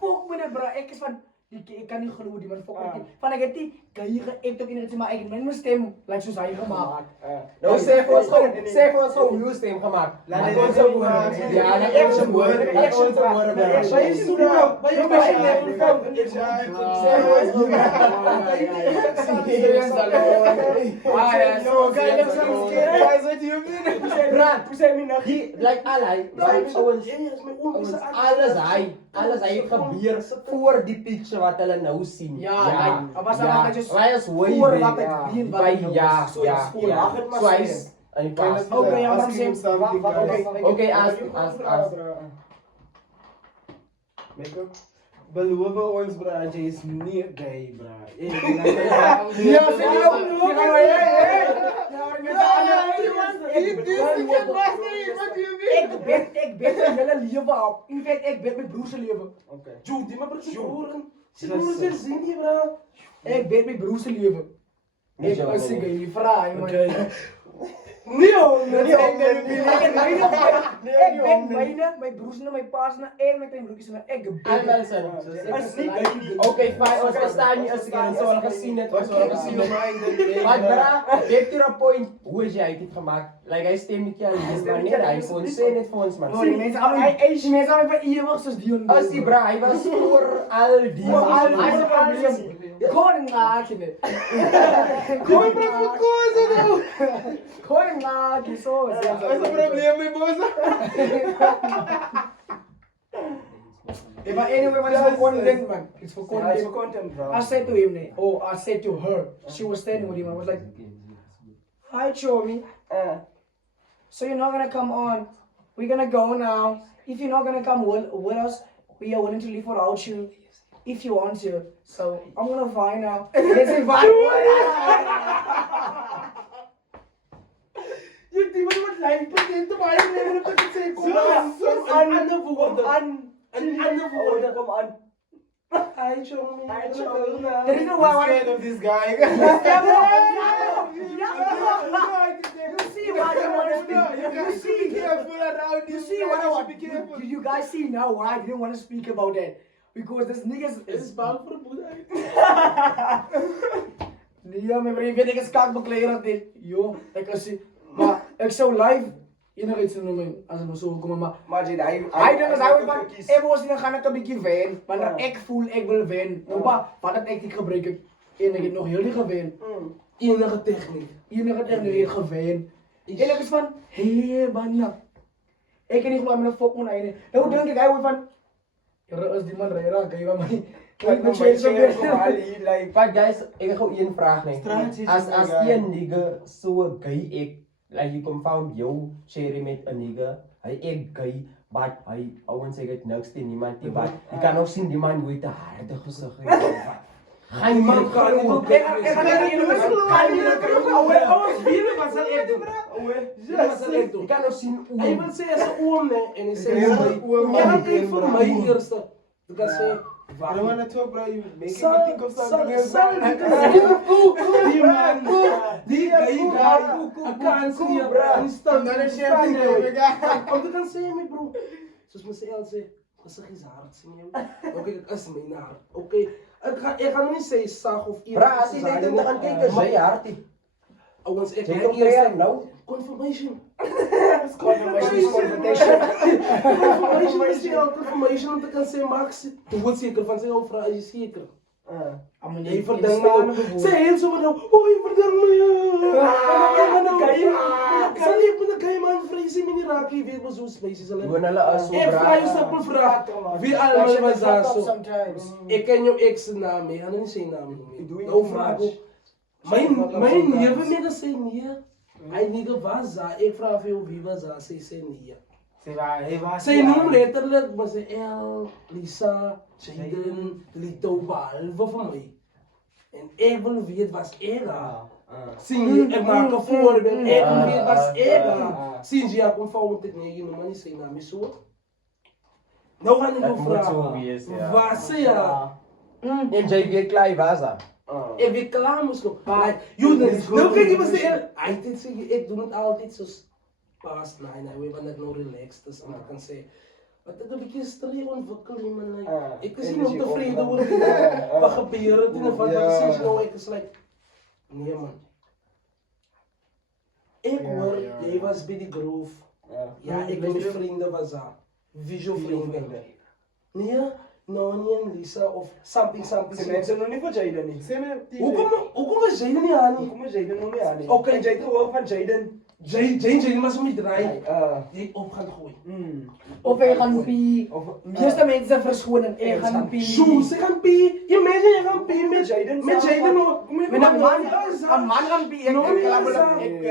Fuck me bro, ek is van ek kan nie glo die man fuck met die. Van ek het die gay geëkt ook in dit maar ek het my stem like soos hy gemaak. Nou sê vir ons gou hoe jy stem gemaak. Laat Laat dit ons so hoor. maak. Ja, laat ons hoor. Laat ons hoor. Wat je zoekt nou? Wat je level van? Guys, what you mean? Brad, die like alai, ons alles hy het gebeur voor die picture wat hulle nou sien. Ja, was daar net so Hy is way voor back. wat ek weet wat By nou ja, is. So, ja, skool, ja. mag het maar So hy sê. is in die pas. Okay, ja, maar Asking him sê something, guys. Okay, as Make-up? Beloof ons, bro, jy is nie gay, bro. Ja, sê jy ook. Ek bet my hele lewe op. In feite ek bet my broer se lewe. Okay. Joe, die maar precies horen. Ze doen het zin hier, bro. Ek bet my broer se lewe. Nee, Ek Joe, is nee. gay, nie vra man. Nee, hoor. Ek bet myne, my broers en my pa's en my klein broertjies en ek Almal sê. Okay, fine. Ons verstaan nie as ek ons al gesien het. Ons al gesien het. Maar bra, get to the point. Hoe is jy dit gemaak? Like hy stem nie keer nie, maar nee, hy kon sê net vir ons man. die mense al die mense al vir ewig soos Dion. As die bra, hy was voor al die. Hy is 'n probleem. Kon maak dit. Kon maak so. Wat is het probleem, my boss? But anyway, man, it's for content, man. It's for Yeah, it's for content. content, bro. I said to him, I said to her, she was standing with him. I was like, "Hi, Chomi. So you're not gonna come on? We're gonna go now. If you're not gonna come with us, we are willing to leave without you, if you want to. So I'm gonna find out." They say, Je die moet wat lijf beginnen, maar je neemt het niet zeker. Een ander woord. Een ander woord. Kom aan. Hij show me. There is no way. I'm scared of this guy. You see why I want to speak? You see? careful around You see what I want? Do you guys see now why I didn't want to speak about that? Because this niggas Is bang voor de boerderij. Nee, mijn vriend, weet ik is kaakbekleder of dit. Yo, ik kan zien. Maar ik zou live iets noemen als we zo komen. Maar Maar Jade, hij denkt dat hij van, ik was niet gaan ik een beetje wijn. Maar ik voel, ik wil wijn. Maar wat het echt niet gebruiken. En ik heb nog heel niet gewijn. Enige techniek. Enige tijd nu weer gewijn. En ik is van, hé, banja. Ik heb niet gewoon met een fok moeten. Nou denk ik, hij wordt van, er is die man rijden, kan je van mij. Kijk, maar my share kom Ali, like, But guys, ek gaan een vraag net. Straatjies As is my guy. een nigga so gay ek, like jy kom found jou share met 'n nigga, hy ek gay, but hy ouens sê dit niks teen niemand nie, but jy kan ook sien die man hoe hy te harde gesig het. Gaan man kan ook. Jy kan ook sien hoe Hij wil zeggen, ze oom nee. En hij zegt, Ja, mij. oom, Ja, man, kijk voor bro. mij eerste. Ik kan zeggen, I don't wanna talk, bro. You making me think of something else. die man, die guy, ik kan zien, bro. I'm not ashamed to do it, guy. Om te kan zeggen, mijn bro. Zoals mijn CL zei, dat is geen hart, zie je. Oké, dat is mijn hart. Oké, ik ga nog niet zeggen, zag of bra, as jy net om te gaan kyk, is jy hard. Ons ek Jy het kom eers kry nou. confirmation. Confirmation is confrontation. Confirmation om te kan sê Max, toe word seker van sy ou vrou is seker. Jy verdink verding my. Sê heel so nou, o, jy verdink my. Sal jy met 'n gay man vreesig met die raak, jy weet mos hoe spesies hulle. Doen hulle is so Ek vra jou braaf. simpel vraag. Wie almal was daar so? Sometimes. Ek ken jou ex se naam, jy gaan nie sy naam You noem. doing Nou too vra much. ek. My neef het gesê nee. Hy nie was daar. Ek vra vir jou wie was daar, sy sê nee. Sy noem letterlik was sy El, Lisa, Jaden, Lito behalve vir my. En ek wil weet was ek daar. Sien jy, ek maak 'n voorbeeld. Ek wil weet was ek daar. Sien jy, ek kom fout met nee, jy noem nie sy naam nie so. Nou gaan ek Dit jou moet so vra. wees, ja. Was sy daar? En jy weet klaar was daar. Ek weet klaar moes nog. Jy nou kyk jy was hy het sê ek doen dit altyd soos pas nee, hoe wanneer ek nou relaxed is om te kan sê. Wat het 'n bietjie stree ontwikkel hier man. Ek is nie nog tevrede oor wat gebeur het en wat presies nou ek is like nee man. Ek hoor jy was by die groove. Ja, ek en my vriende was daar. Visual vriende. Nee, Noni en Lisa of something. Sy mense nog nie vir Jaden nie. Sê my Hoekom is jy nie aan nie? Hoekom is Jaden nog nie aan nie? Okay. En jy het gehoor van Jaden. Jane was om die draai. Jy op gaan gooi. Of ek gaan pee. Of Meeste mense verskoning, ek gaan pee. Zo, ze gaan pee. Imagine je gaan pee met Jaden. Met Jaden ook. Met 'n man gaan pee. Ek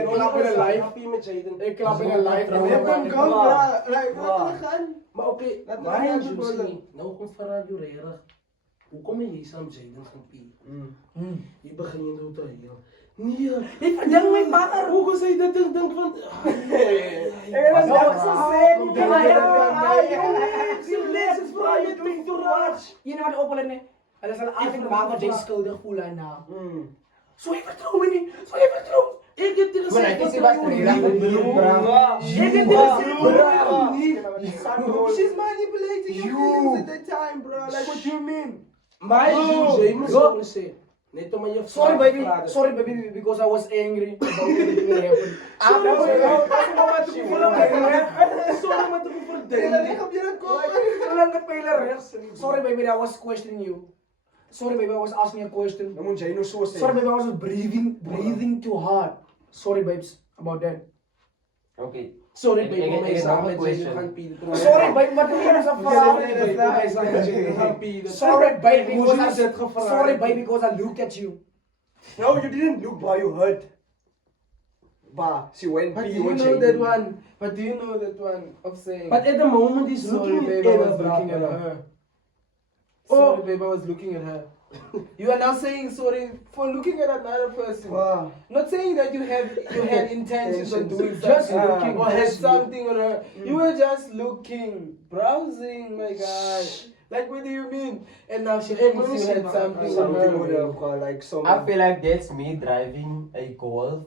klap in 'n live. pee met Jaden. Ek klap in 'n live. Let them go, bra. Like, wat gaan? Maar oké, Laat maar my jy hand sê doen. nou kom vir radio regtig. Hoekom jy saam Jaden gaan pee? Jy begin jy nou te heel. Nee, Ek verdink my vader. hoe kon sy dit dink van Ek het dit so sê. Jy weet wat op hulle nie. Hulle sal altyd maak wat jy skuldig voel aan na. So jy vertrou my nie. So jy vertrou. ek het dit Maar hy sê was regtig bedoel braaf. Ek het dit She's manipulating you at that time, bro. Like, what do you mean? Maar jy moet so sê. Net om jy Sorry baby, because I was angry about everything that happened. Sorry maar te verdedig. Solank het my hulle regs. Sorry baby, I was questioning you. Sorry baby, I was asking a question. Dan moet jy nou so sê. Sorry baby, I was breathing too hard. Sorry babes about that. Okay. Sorry Ek- baby, ek- my ek het nog saam een met jy question. gaan pee. Sorry baby, maar dit is 'n verhaal. Sorry baby, my saam met jy gaan pee. Sorry baby, Moes jy because dit gevra? sorry baby, because I look at you. No, you didn't look, bro. You heard. Bah, she went But pee, do you you went know Jaden. that one? But do you know that one of saying? But at the moment he's Sorry, looking babe, at I her. was looking at her. Oh. Sorry, babe, I was looking at her. You are now saying sorry for looking at another person. Wow. Not saying that you had intentions of doing Just something looking, or had just something on her. You were just looking, browsing, my God. Like, what do you mean? And now she thinks you had something on Something with her. her, like, some. I feel like that's me driving a Golf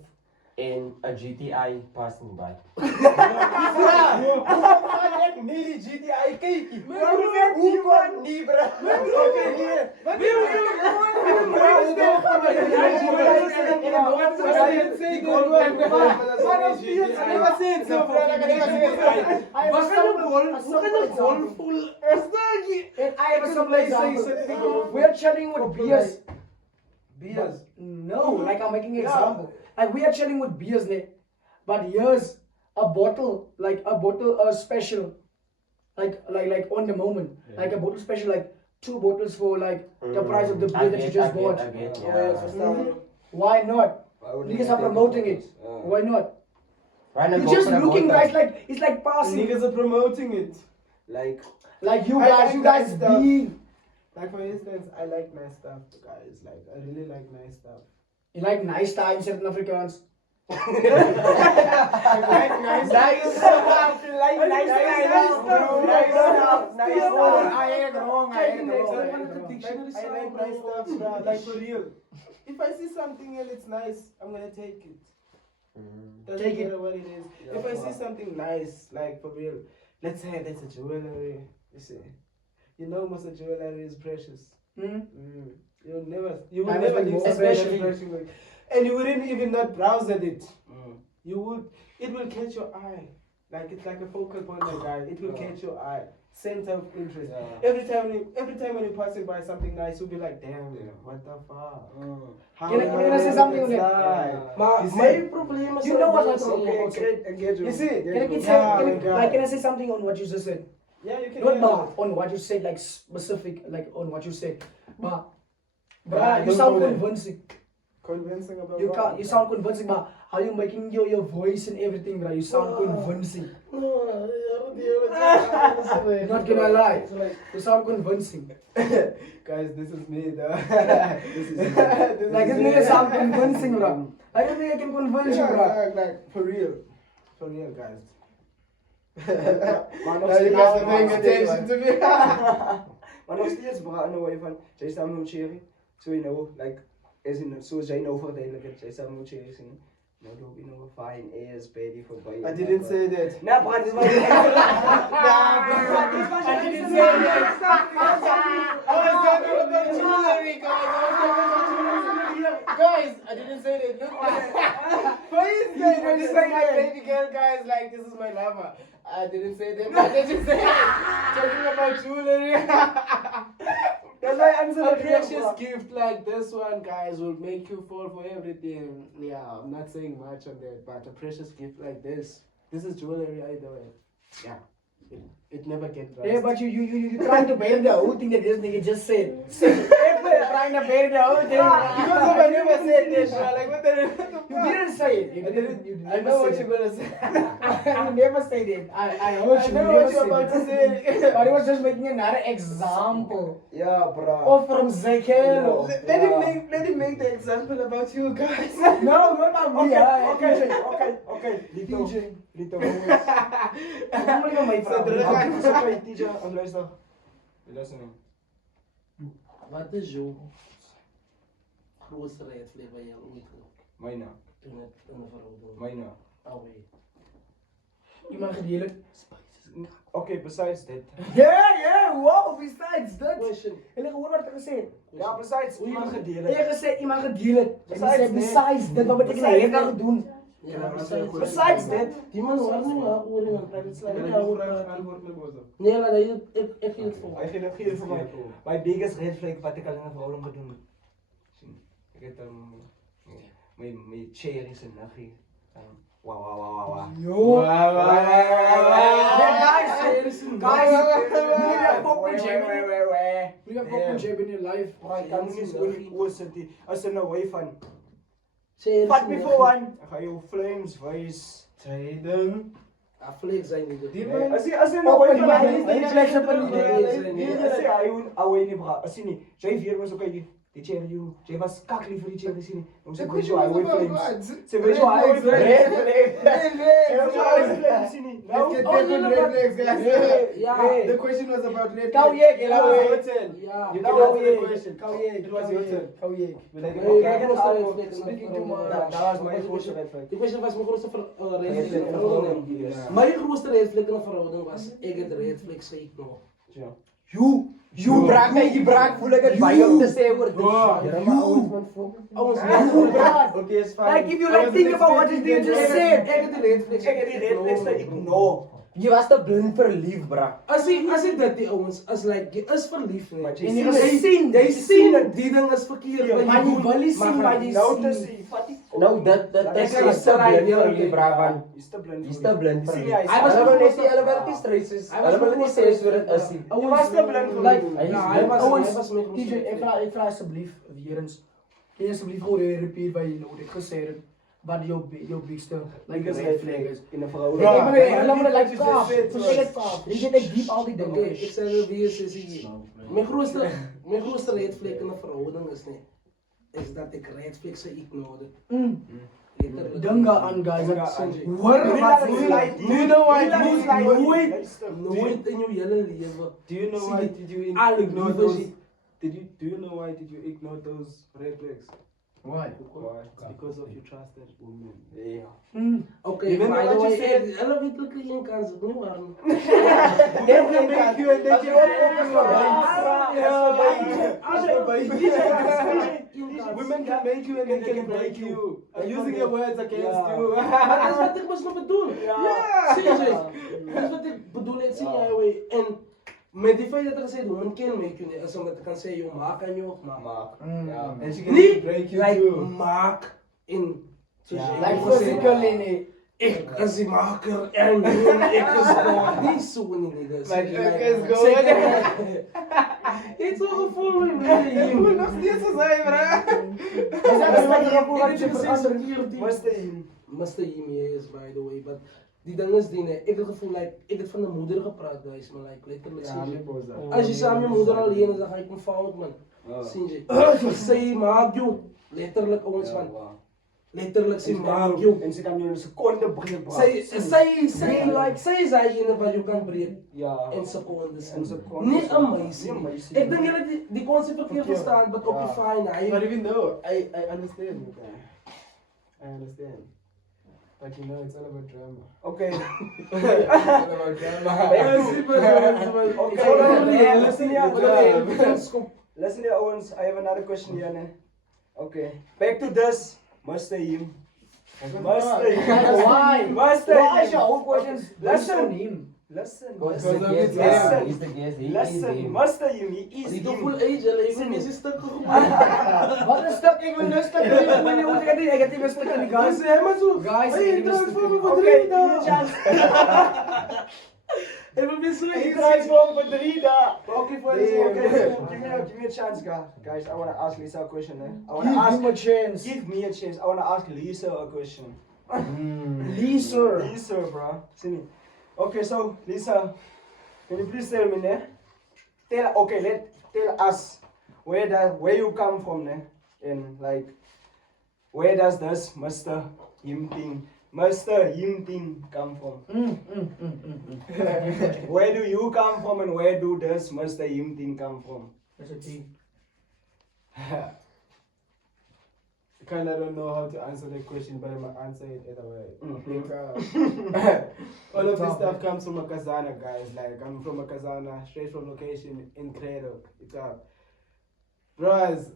and a GTI passing by. Nee, die GTI kykie. Was kan een golf vol? And I have some example. We're chatting with beers. Beers. No, like I'm making an example. Like we are chilling with beers there, but here's a bottle, a special, like on the moment, like a bottle special, like 2 bottles for like the price of the beer that you just bought. Why not? Niggas are promoting it. Why not? Random You're just go for a looking, bottle. guys, like it's like passing. Niggas are promoting it. Like, You I guys like that stuff. being. like for instance, I like nice stuff, guys. Like, I really like nice stuff. You like nice times in Afrikaans. I like nice stuff. Like nice stuff. I ain't wrong. I like nice stuff, bro. Like, for real. If I see something and it's nice, I'm gonna take it. Doesn't Take it. matter what it is. If I see something nice, like for real, let's say that's a jewelry. You see, you know most of jewelry is precious. Hmm? You will never Diamonds do like something especially- precious. and you wouldn't even not browse at it. You would, it will catch your eye. Like it's like a focal point, like that. It will catch your eye. Center of interest. Every time when you're passing by something nice, you'll be like, damn, what the fuck? How Can I say something on it? Maar You see? my probleem is You know what my dat problem mensen- is? Engage. You see? Can I say something on what you just said? Yeah, you can. Not hear ma, it. on what you said, like specific, like on what you said. But, I bruh, you don't sound know that. convincing. Convincing about You what? can't. You sound convincing, but how you making your voice and everything, bruh? You sound convincing. No, I don't deal with it. Not gonna lie, you sound convincing. Guys, this is me, though. This is like this nigga sound convincing, bruh. Like this nigga can convince you, bruh. like for real, guys. Maar Now you guys are paying attention to me. Maar nog steeds, bra, in a way van, jij staat met Cherry, so you know, like, as in, zoals jij nou verduidelijk hebt, jij staat met Cherry, zien. Nou, doe je nog fine ass, baby, for boy. I didn't say that. Nee, bra, dit is wat je I didn't say that. I was talking about jewelry, guys. Guys, I didn't say that. Look, what is that? This is my baby girl, guys. Like, this is my lover. I didn't say that. I didn't say that. Talking about jewelry. That's why I answered A the precious gift like this one, guys, will make you fall for everything. Yeah, I'm not saying much on that, but a precious gift like this is jewelry either way. Yeah, it never gets lost. Yeah, but you trying to bury the whole thing that this nigga just said. Trying to bury the whole thing. Because if I never said this, like what the You didn't say it. You didn't. You I know what you're gonna say. You never said it. I heard I you. know never what you're said about it. to say. But he was just making another example. Ja, bra. Of from Zekelo. Let him make the example about you guys. No, not about me. Oké, Lito. DJ. Lito, jongens. Kom maar my So, terug vrouw. aan- Oké, TJ, luister. Luister nu. Wat is jouw grootste red flag waar je ooit Mijne, in een verhouding? mijne. Away. Iemand gedeeld. Oké, besides dit. Yeah, wow, besides that. Question. Hulle gehoor wat ek gesê het. Ja, besides iemand Jy gedeeld. het gesê iemand gedeel het. En jy sê Besides besides dit wat beteken jy het al gedoen. Ja, Besides dit. Die man hoor nie maar oor nie. Antwoord my boos op. Nee, laat hy ek gee dit vir Hij ging het geven voor mij. Mijn biggest red flag wat ik al in een verhouding gedaan heb. Ik heb mijn cherries en nachtje. Wauw. Yo. Wauw. Guys, we have Pop Jab in your life. Ik kan niet zo in oorzetten. Als er nou way van. Cherries. Pat me voor one. Dan ga je flames, voice. Tijden. Afleek zijn niet. Die man. man. Als er nou way van. Hij flex op een Als hij een away niet bra. Als hij niet. Jij vier was oké. Die cherry you. Jij was kakli voor die cherry zien. Om ze weet je hij way flames. Ze weet je hij way flames. Nou. The question was about red Kau flag. ye, It kau was ye. your turn. Ja. You Kau can answer the ye. question. It was your turn. Dat was mijn grootste red flag. Die question was mijn grootste red Red flag in flag een in een verhouding. verhouding, ja. Mijn grootste red flag in een verhouding was ik het red flag zei ik nog. You braak mij, je braak voel ik het bij je om te zeggen hoor. Ouwens, Oké, is fijn. Like if you like think about what you just said. ik het red flag. Ik heb die red flags dat ik no. Je was te blind verliefd braak. Als ik dat die ouwens, als like je is verliefd nee. Maar je En ziet je het. zien, jy sien dat die ding is verkeerd. Ja, wat Maar jy jy wil nie sien wat jy Nou te sien. zien, vat die. Nou, dat is kan is te blind ja, verliefd braak man. Je is te blind. Je is te blind Zie verliefd. jij, hij was Hulle wil net nie, hulle wil Hij nie stress is. Hij was Hulle wil nie mijn stress oor dit is nie. Je was te blind Like, verliefd. Hij is Ja, blind. hij Ouwens, was mijn TJ, ik vraag alsjeblieft weer eens. Kun je alsjeblieft gewoon repeat wat je nou dit gezegd hebt? Wat jouw bigste like red flag is. In een verhouding. Laat me like kaap. Verstel het kaap. Je zit echt diep al die Oké, dingen. ik zeg wel wie is hier. Mijn grootste red flag in een verhouding is nee. Is dat ik red flag ze ignore. Letterlijk. Danga aan guys. Hoor wat Do you know why? Nooit in je hele leven. Do you know why did you Alle ignore liefde those? zie- Do you know why did you ignore those red flags? Why? Because of you trusted women. Yeah. Okay, Remember by the what you way, said? elevate like yung kans of new one. They will make you and then you Women can make you and then they can break you. Using your words against you. Maar dat is wat ik was nog bedoel. Ja. CJ, dat is wat ik bedoel net zien jij way. En met die feit dat ik gezegd, women can make you, als omdat ik kan zeggen, joh, maak aan jou, maak. Ja. And she can Niet, break you like, too. maak in. Zoals jij Like gezegd. physically, nee. Ik is die maker en ik is gewoon niet zo niet. Dus Like, like, ik is zeker- gewoon. Het is zo gevoel. Ik moet nog steeds zo zijn, bro. Master Yimi is, by the way, but die ding is die, ik heb het gevoel, like, ik heb van de moeder gepraat, guys, maar like, letterlijk, als je samen je moeder alleen is, dan ga ik me fout, man. Zie je? Zij maakt jou, letterlijk, ons man. Letterlijk, zij maakt jou. En ze kan je in een seconde breken. Zij is degene wat je kan breken. Ja. In secondes. In secondes. Niet een meisje. Niet een meisje. Ik denk dat die concept verkeerd verstaan, maar op je fine. But even though, I understand, okay. I understand. But you know, it's all about drama. Oké. It's all about drama. Okay, hold on. Listen here. Listen Listen here, Owens. I have another question here. Ne? Okay. Back to this. Must him. Must Why? Must Why is your whole questions based on Listen. him? Listen. Because Listen. of his Listen. He's the guest. He is Listen, him. master him, he is Die him. dubbel age, hulle het nie sy stuk Wat een stuk, ik wil een stuk. Ik wil niet, ik heb niet een stuk in die guys. Guys, hy maar so. Guys, Hey, ik heb een transform stuk. me vir Okay, 3 give me a dae. chance. Hy wil weer so He iets. transformed for 3 days. Okay, for Okay, give me a chance, guys. I want to ask Lisa a question. I want to Give ask. him a chance. Give me a chance. I want to ask Lisa a question. Lisa. Lisa, bro. See me. Okay, so Lisa, can you please tell me, ne? Tell us where you come from, ne? And like, where does this Mr. Him thing come from? Where do you come from, and where do this Mr. Him thing come from? Dat is het ding. I kind of don't know how to answer that question, but I'm gonna answer it either way. All of this stuff comes from Akazana, guys. Like, I'm from Akazana, straight from location in Craddock. It's up. Bros,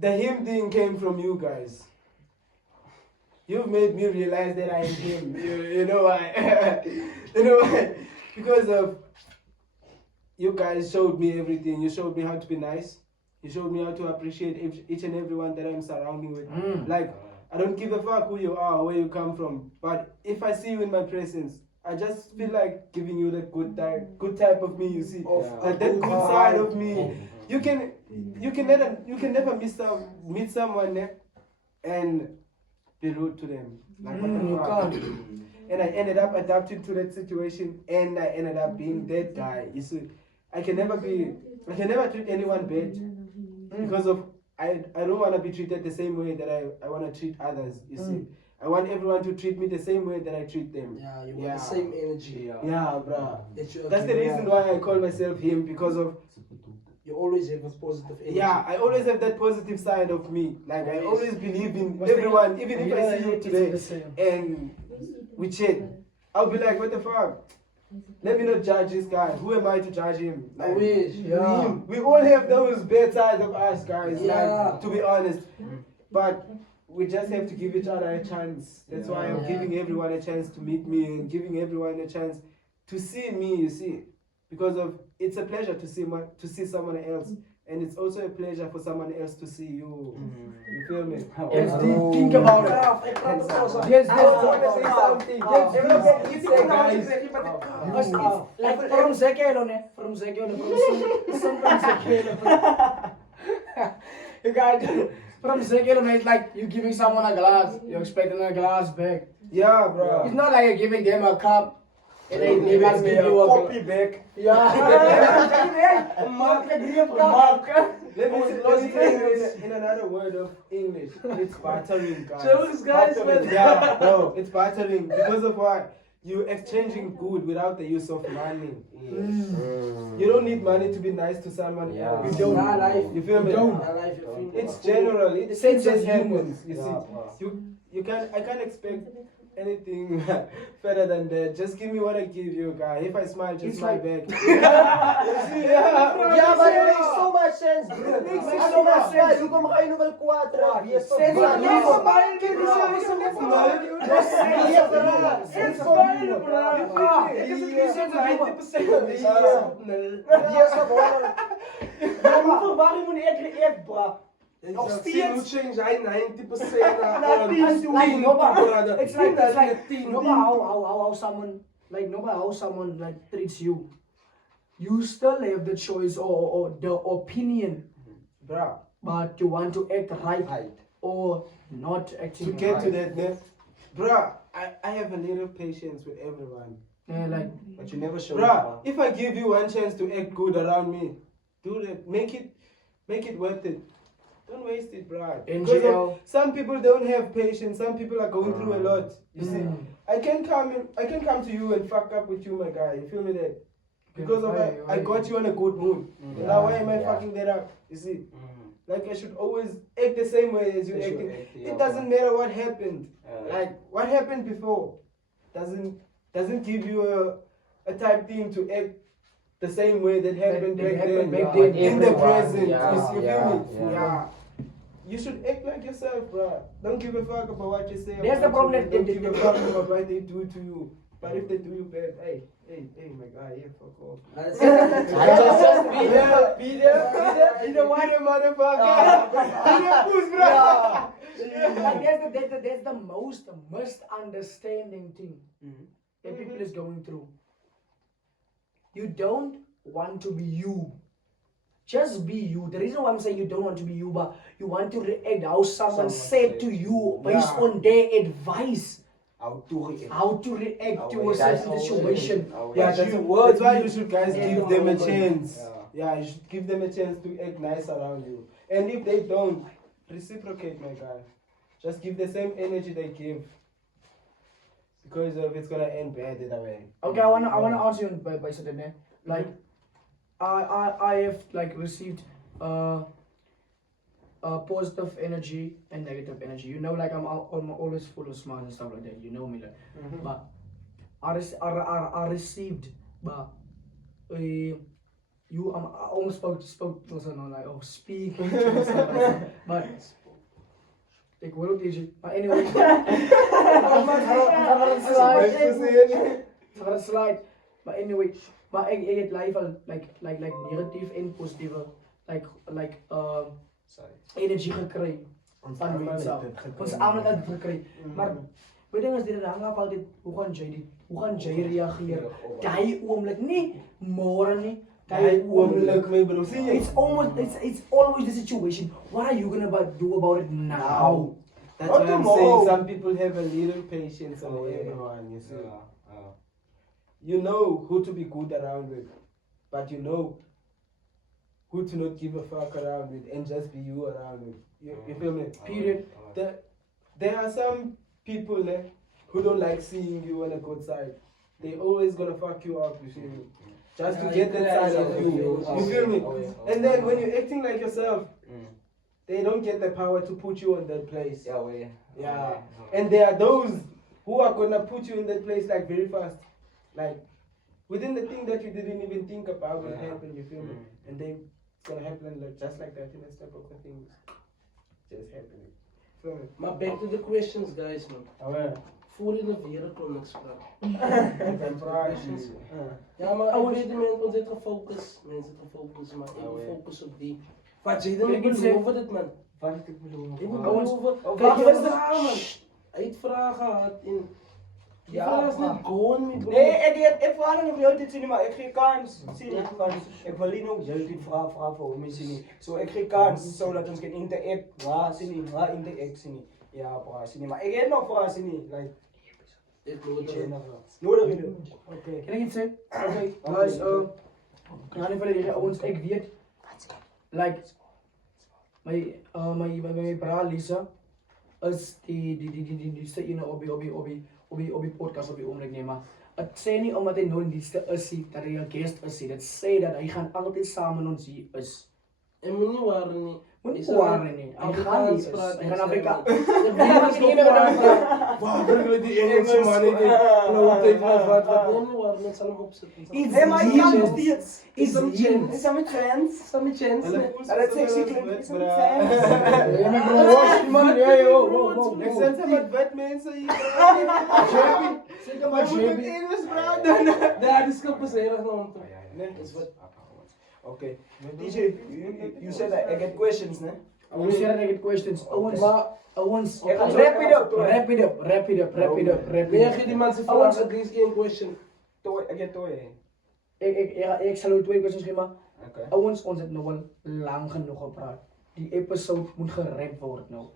the him thing came from you guys. You've made me realize that I am him. You know why? You know why? Because of you guys showed me everything. You showed me how to be nice. You showed me how to appreciate each and everyone that I'm surrounding with. Like, I don't give a fuck who you are, where you come from. But if I see you in my presence, I just feel like giving you the good type of me. You see, that good side of me. You can never meet someone and be rude to them. Like, what the You fuck? can't. And I ended up adapting to that situation, and I ended up being that guy. You see, I can never treat anyone bad because of I don't want to be treated the same way that I want to treat others. You see, I want everyone to treat me the same way that I treat them. Yeah, you want the same energy. Yeah, bruh. That you That's the reason why I call myself him, because of you always have a positive energy. yeah, I always have that positive side of me. Like, I always believe in everyone, even if I see you today and we chat, I'll be like, what the fuck? Let me not judge this guy. Who am I to judge him? I wish. Yeah. We all have those bad sides of us, guys. Yeah. Like, to be honest, but we just have to give each other a chance. That's why I'm giving everyone a chance to meet me and giving everyone a chance to see me. You see, because of it's a pleasure to see someone else, and it's also a pleasure for someone else to see you. You feel me? Yes, think about it. Yes, like from Zekelo, ne? From Zekelo, from Zekelo. You guys, from Zekelo, it's like you giving someone a glass, you're expecting a glass back. Yeah, bro. It's not like you're giving them a cup and they must give you a Copy back. Yeah. Mark the green cup. Let me say it in another word of English. It's bartering, guys. Jokes, guys, Bartering, man. yeah, bro. It's bartering because of what? you exchanging good without the use of money. Mm. You don't need money to be nice to someone Yeah. else. You don't. Nah, life. You feel me? You don't. Nah, life, you feel me? It's general. It Sense of just humor. happens. You Yeah, see, bro. you can't. I can't expect anything better than that. Just give me what I give you, guy. If I smile, just It's smile like- back. yeah. Yeah, but it makes so much sense, bro. It makes makes so much sense. sense. Hoe kom jy nou wel kwaad raak? Wees so Sense bra. of Wees so humor. baie keer dis so so Sense bra. of humor. Sense of humor, bra. Wees so baie. Hoeveel waarom moet ek geëet, bra? Nog steeds. change hy 90% Na 10 toe. Like nobody, it's like team. nobody how someone like treats you. You still have the choice or the opinion, Bruh, but you want to act right Right. or not acting to get right. to that, man. Bruh, I have a little patience with everyone. Yeah, like But you never show it, Bruh, bro. if I give you one chance to act good around me, do that. Make it worth it. Don't waste it, bruh. Because NGL. some people don't have patience. Some people are going through a lot. You see, Mm. I can come to you and fuck up with you, my guy. You feel me there? Because of I got you in a good mood. Yeah, Now why am I yeah. fucking that up? You see, like I should always act the same way as you As you acting. act, yeah, It doesn't matter what happened. Yeah. Like what happened before doesn't give you a type thing to act the same way that happened That back happened then. back then. In the Everyone, present. yeah, you feel yeah, me? yeah. You should act like yourself, bro. Don't give a fuck about what you say. That's the about problem you. that Don't they- give a fuck about what they do to you. But if they do you bad, hey, my guy, yeah, fuck off. I just be there. Be the motherfucker. Be the puss, bro. like that's the most misunderstanding thing that people is going through. You don't want to be you. Just be you. The reason why I'm saying you don't want to be you, but you want to react how someone said to you based Yeah. on their advice. How to react. How to react to a That's certain all. situation. Yeah, that's why you should guys Yeah. give them a chance. Yeah. Yeah, you should give them a chance to act nice around you. And if they don't, reciprocate, my guy. Just give the same energy they give. Because it's gonna end bad either way. Okay, I wanna answer you by something there. Like, I have like received positive energy and negative energy. You know, like I'm always full of smiles and stuff like that. You know me, like, but I received, but I almost spoke to someone like, oh, speak, and stuff like that. But ik wil ook deze. Maar anyway, gaan slide. Maar anyway, maar ik het live al like negatief en positieve like energie gekregen van mezelf. Ons allemaal het gekregen. Maar weet je, als dit hang af altijd, hoe gaan Jay reageren? Die oomlik nie, môre nie. Hey, oomlik, my bro. See, It's always the situation. What are you gonna do about it now? that's Not what I'm tomorrow. saying. Some people have a little patience on Oh, yeah. everyone, you see. You know who to be good around with, but you know who to not give a fuck around with and just be you around with. You feel me? Period. There are some people who don't like seeing you on a good side. They always gonna fuck you up, you feel me? Just to get that side of you. You feel me? And then when you're acting like yourself, they don't get the power to put you in that place. Yeah. And there are those who are gonna put you in that place like very fast. Like within the thing that you didn't even think about will happen, you feel me? And then it's gonna happen like just like that in a step of the things. Just happening. Feel me? Maar back to the questions, guys, man. Alright. Voor in de wereld kon niks vragen. Ja, maar ik weet niet, mensen, ons heeft gefocust. Mensen heeft gefocust, maar ik focus op die. Wat jij dan Kijk, ik beloven dit, man. Wat het ek belowe? Ik Ouwens, beloven. oké, Kijk, jongens, wat is de vraag, man? Hij heeft vragen gehad in. Die Ja, vraag is maar- niet gewoon, mijn bro. Nee, ik vraag nog heel dit zien, maar ik geef kans. Zie je, ik wil niet nog heel dit vraag voor me zien. Zo, ik geef kans, zodat ons kan interact. Ja, zie niet, ja, interact, zie niet. Ja, bra, zie niet. Maar ik heb nog vragen, zie niet. Like, Ik wil het wel. nodig je het. Oké. Kan ik iets zeggen? Oké, guys, gaan even leren ons, ik weet, like, my bra Lisa, is die ene op die podcast op die oomblik nie, maar het sê nie omdat hy nou dienste is nie, dat hy 'n guest is nie. Dit sê dat hy gaan altyd saam met ons hier is. En moenie waar nie. Moenie waar nie. Hy gaan hier is. Hy gaan Afrika. Niemand nie meer dan praat. Waar bring hulle die Engelse man in? Nou tyd wat moenie waar net sal hom opsit. Iets Nee, maar hy kan nog hier. steeds. Iets hier. Is dat met friends? Some chance. Dat sexy klinkt. Is dat met Ja, friends? maar bro, man, ja, yo. Ik zet hem met wet mensen hier. Zeker Maar maar moet het JB. Engels praten. Ja, die skip is heel erg nou om te. Nee, is wat. Okay. DJ, you said that I get questions, ne? Hoe sê dat ek het questions? Ouens, ouens. Ek gaan wrap it up. Wrap it up, wrap it up, wrap it up, wrap Nee, it gee up. die man se vraag at least één question. Toy, I get toy. Ek sal jou twee questions gee, maar Okay. ouens, ons het nou al lang genoeg gepraat. Die episode moet gerap word nou.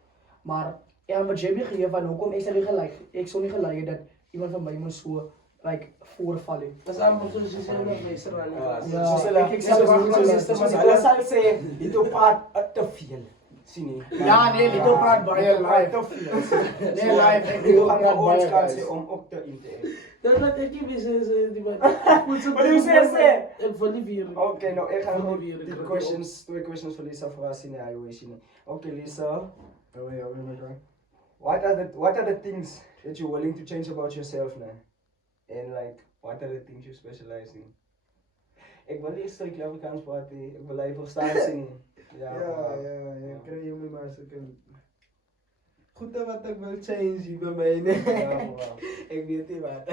Maar ja, wat JB gee van hoekom ek sal nie gelyk. Ek sou nie gelei het dat iemand van my moet so like voorval nie. Dis amper soos jy sê met meester aan die klas. Ja, Soos ek sal soos wag ons vir sisters, my maar hulle sal sê dit op praat te veel. Sien nie. Ja, nee, dit op praat baie live. te veel. Nee, live, ek Dit wil gaan praat ons baie kan guys. sê om ook te integreren. Dat ek nie sê die man. Wat jy sê? Ek wil nie weer. Okay, nou ek gaan Wil nou nie weer die druk questions, twee questions vir Lisa vra sien hy hoe sien. Okay, Lisa. Oh ja, my guy. What are the things that you're willing to change about yourself now? And like, what are the things you specialize in? Ek wil nie strikt Afrikaans praat nie. Ek wil hy verstaan sien. Ja, kry jy my maar so kan. Goed dan wat ek wil change hier by my, nee. Ek weet nie wat.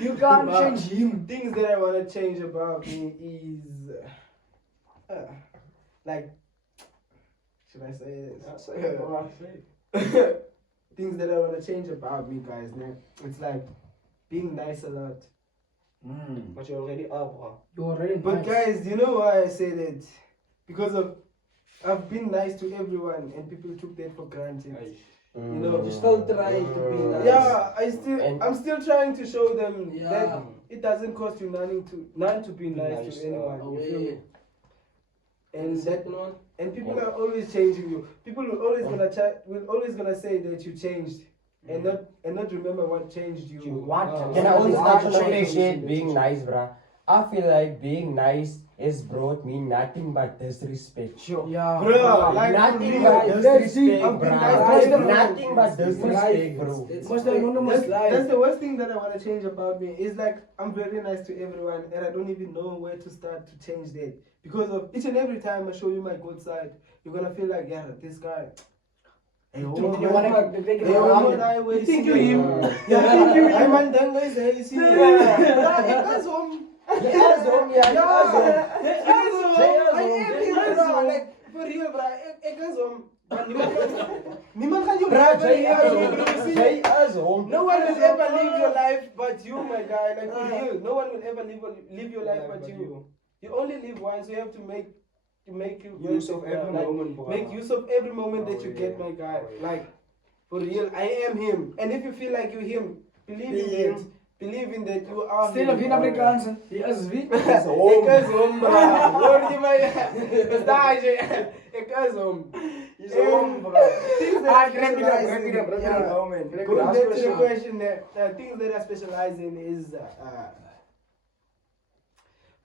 You can't Maar change him. Things that I want to change about me is like, should I say this? Things that I want to change about me, guys, man. It's like being nice a lot. But you already are, bro. You already But nice. guys, you know why I say that? Because of I've been nice to everyone and people took that for granted. You know, You still trying to be nice. yeah, And- I'm still trying to show them Yeah. that it doesn't cost you none to be nice Nice, to anyone. Oh, You feel yeah. me? And that Second one. and people are always changing you. People will always gonna say that you changed and not remember what changed you. What? Can I also It's touch not on changing. appreciate being nice, bruh? I feel like being nice has brought me nothing but disrespect. Sure. Yeah. Bro, like Nothing for but real. disrespect, I've been bruh. nice to Nothing but disrespect, Life. bro. Must have anonymous That's life. the worst thing that I want to change about me. Is like I'm very nice to everyone and I don't even know where to start to change that. Because of each and every time I show you my good side, you're gonna feel like, yeah, this guy. Hey, You wanna take it Hey, around. you think you him? Yeah, you him. Man, then guys, you see. Because Yes, homie, yeah, yes, homie. I am him, bro. Like for real, bro. Because niemand kan jou Bruh, never Jay leave is you, home. bro. See? Jay is home. No one will ever live your life but you, my guy. Like for real, no one will ever live your life but you. You only live once. You have to make you Use of every like, moment, bro. Make use of every moment that you get, my guy. Like for real, I am him. And if you feel like you're him, believe in that. Believe in that you are Still him. of in Afrikaans. He is wie? Is home. Ek is hom, bro. Hoor jy my? Verstaan jy? Ek is hom. He's home, bro. Things that Ah, I grab it up, specialize grab in- it up, grab it yeah. up. Oh, man. Grab it Going up. back to the Last question, things that I specialize in is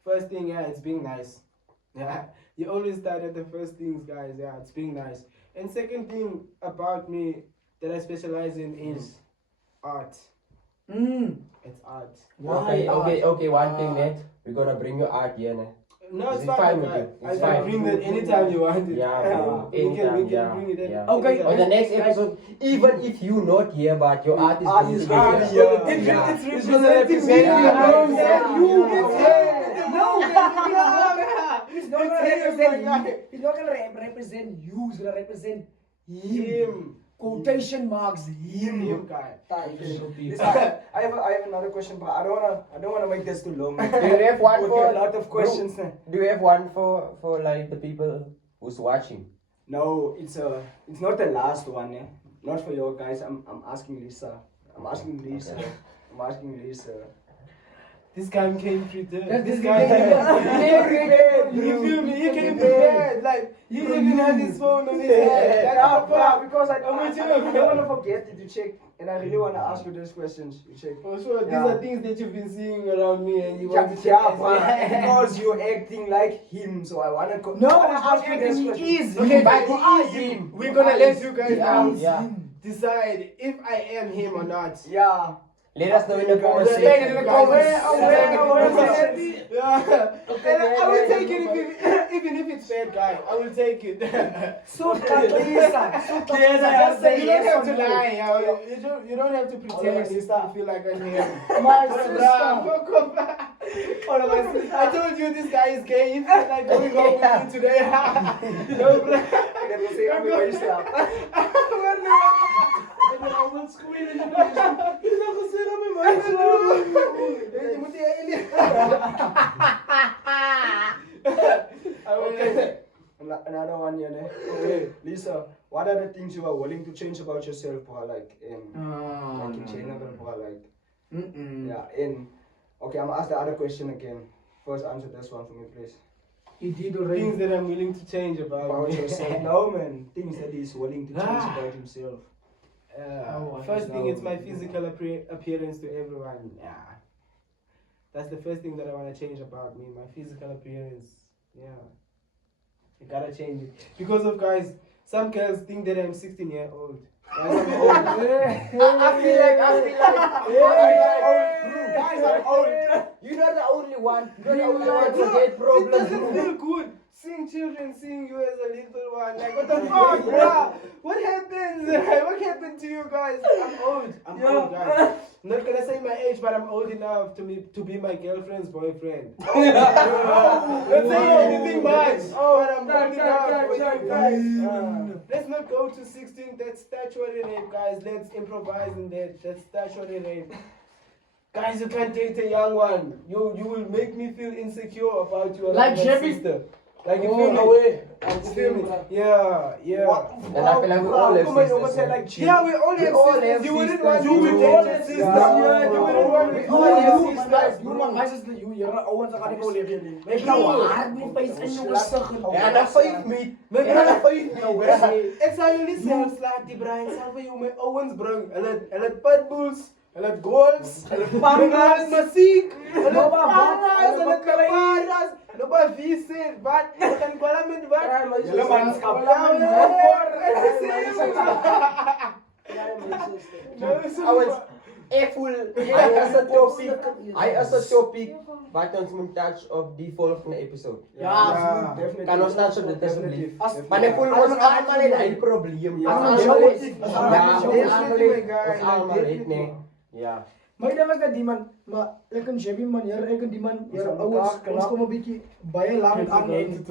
first thing, yeah, it's being nice. Yeah, you always start at the first things, guys. Yeah, it's being nice. And second thing about me that I specialize in is art. It's art. Okay, one thing, net. We're gonna bring you art here, ne? No, Is it's it fine. fine my with guy. you? I It's can fine. bring that anytime you want it. Yeah, bro. we can Anytime, yeah, bring it in. yeah. Okay, On the next episode, even if you not here, but your art is Art going is to be gonna here. be here. It's It's representing representing me. you. Yeah, you. He's not gonna represent you. He's not gonna represent you. He's gonna represent him. Him. Quotation marks him. Him guy. Listen, I have another question, but I don't wanna make this too long. Do you have one We for get a lot of questions. Do you have one for like the people who's watching? No, it's not the last one, eh? Not for your guys. I'm asking Lisa. I'm asking Lisa. This guy came prepared. This guy came prepared. You feel me? He came prepared. Like, he even had his phone on his head. Like, Because I I'm with you. don't want to forget it to check, and I really want to ask you these questions. You check. For sure, these Yeah. are things that you've been seeing around me and you Yeah, want to check as well. because you're acting like him, so I wanna go. No, I wanna I'm ask you this acting, question. he is. Okay, But but he is him. we're gonna let you guys now Yeah. decide if I am him or not. Yeah. Let us know in the comments Let it in section. the comments. Yeah. And I will take it even if it's bad guy. I will take it. So Lisa. Just say You don't yes have or to no. lie. You don't have to pretend to feel like I'm him. My I told you this guy is gay. If he's like going home with me today. No, bro. They will say, I'm going to stop. Okay. Another one here. Okay, Lisa, what are the things you are willing to change about yourself, bro? Like in general, bro? Like, yeah, okay, I'm gonna ask the other question again. First, answer this one for me, please. He did already. Things that I'm willing to change about me. yourself. No, man. Things that he's willing to change about himself. First thing, it's my physical appearance to everyone. Yeah. That's the first thing that I want to change about me. My physical appearance. Yeah. I gotta change it. Because of guys, some girls think that I'm 16-year-old. Guys, I'm old. I feel like guys are old. You're not the only one. You're not the only one to get It problems. doesn't feel good seeing children seeing you as a little one. Like, what the fuck, bruh? What happened? What happened to you guys? I'm old. I'm old, guys. I'm not gonna say my age, but I'm old enough to be my girlfriend's boyfriend. Not saying anything much, but I'm old enough. Guys, let's not go to 16. That's statutory rape, guys. Let's improvise in that. That's statutory rape. Guys, you can't date a young one. You will make me feel insecure about you. Like my Jeffy. sister. Like you Oh, feel no me? way. You feel me? Yeah, yeah. And I feel like we all have Come on, sisters, over say so- like Yeah, we all have all sisters. have You wouldn't sisters. want You to will date all your have sister. sisters. Yeah, you wouldn't want to all have You, sisters. guys, you man, my sister, you, you're ouwens aan die kolen. Weet je nou, hard niet face in je gezicht. Ja, dat 5 meet. Ja, dat 5 meet. Ek sal jullie zelf slaat die Brian sal vir jou my ouens bring. Hulle pitbulls, hulle golfs, hulle pangas, musiek, hulle pangas, hulle kaparas, hulle ba vise, wat kan kwala met wat? Hulle manskap. Ek voel hy is 'n topic wat ons moet touch op die volgende episode. Ja, definitely. Kan ons touch op dit asseblief? As- Maar ek voel ons almal het hy probleem. Ja, Ons ja, almal het ja, ons almal het nee. Ja. Maar dat was dat die man, maar ek en Jebby man, ek en die man, hier ouens, ons kom 'n bietjie baie lank aan en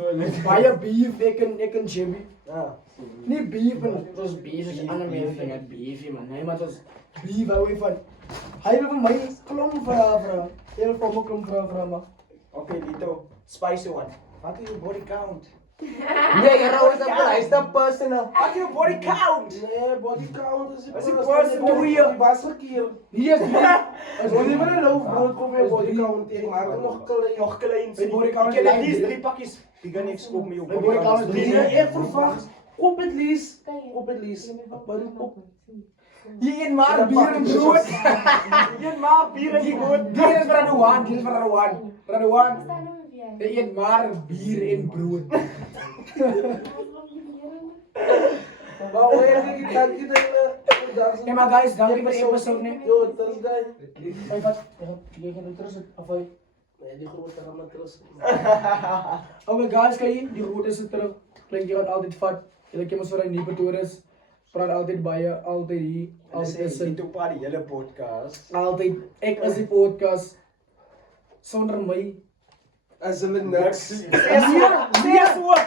baie beef ek en Jebby. Ja. Nie beef en dit was beef as ander mense ding het beef man. Nee, maar dit was beef hou van. Hy wil vir my klomp vra. Heel vir my klomp vra maar. Okay, Lito, spicy one. What is your body count? Nee, jy raai dan hy's the personal. What is your body count? Nee, body count is As 'n person to you. was verkeerd. Hier is As jy nie wil loop, bro, kom jy body count tegen maar nog klein. Nog klein. My body count Ek is het like 3 pakkies. Die gaan niks koop met jou My body body count count. is 3. Ek verwag op het lees. Op het lees. Hier een maar bier en brood. Een maal bier en brood. Hier is Radwan, hier is Radwan. Radwan. Een maar bier en brood. Maar hoe heb je dat je Hey maar guys, dankie vir die episode nie. Yo, dat is guy. Hey wat? Jy gaan terug of hy? Nee, die grote gaan maar terug. Okay guys, kyk, die route is terug. Klink jy wat altyd vat. Jy kom ons vir 'n nuwe toerist. Praat altyd baie, altyd hier, altyd Altyd sit. op die hele podcast. Altyd ek is die podcast sonder my. As hulle niks. Sê so.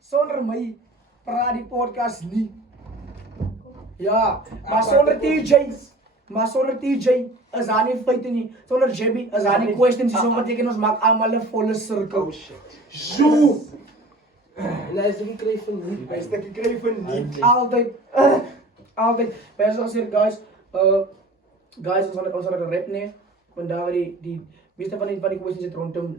Sonder my praat die podcast nie. Ja, maar sonder TJ, is daar nie feite nie. Sonder Jebby is daar nie questions nie. So beteken ons maak almal 'n volle sirkel. Zo. En hy is die kry van nie. Hy stukkie kry van nie. Altyd. Altijd. Wij zijn gezegd, guys, ons hadden rap nee. Vandaar die meeste van die questions zitten rondom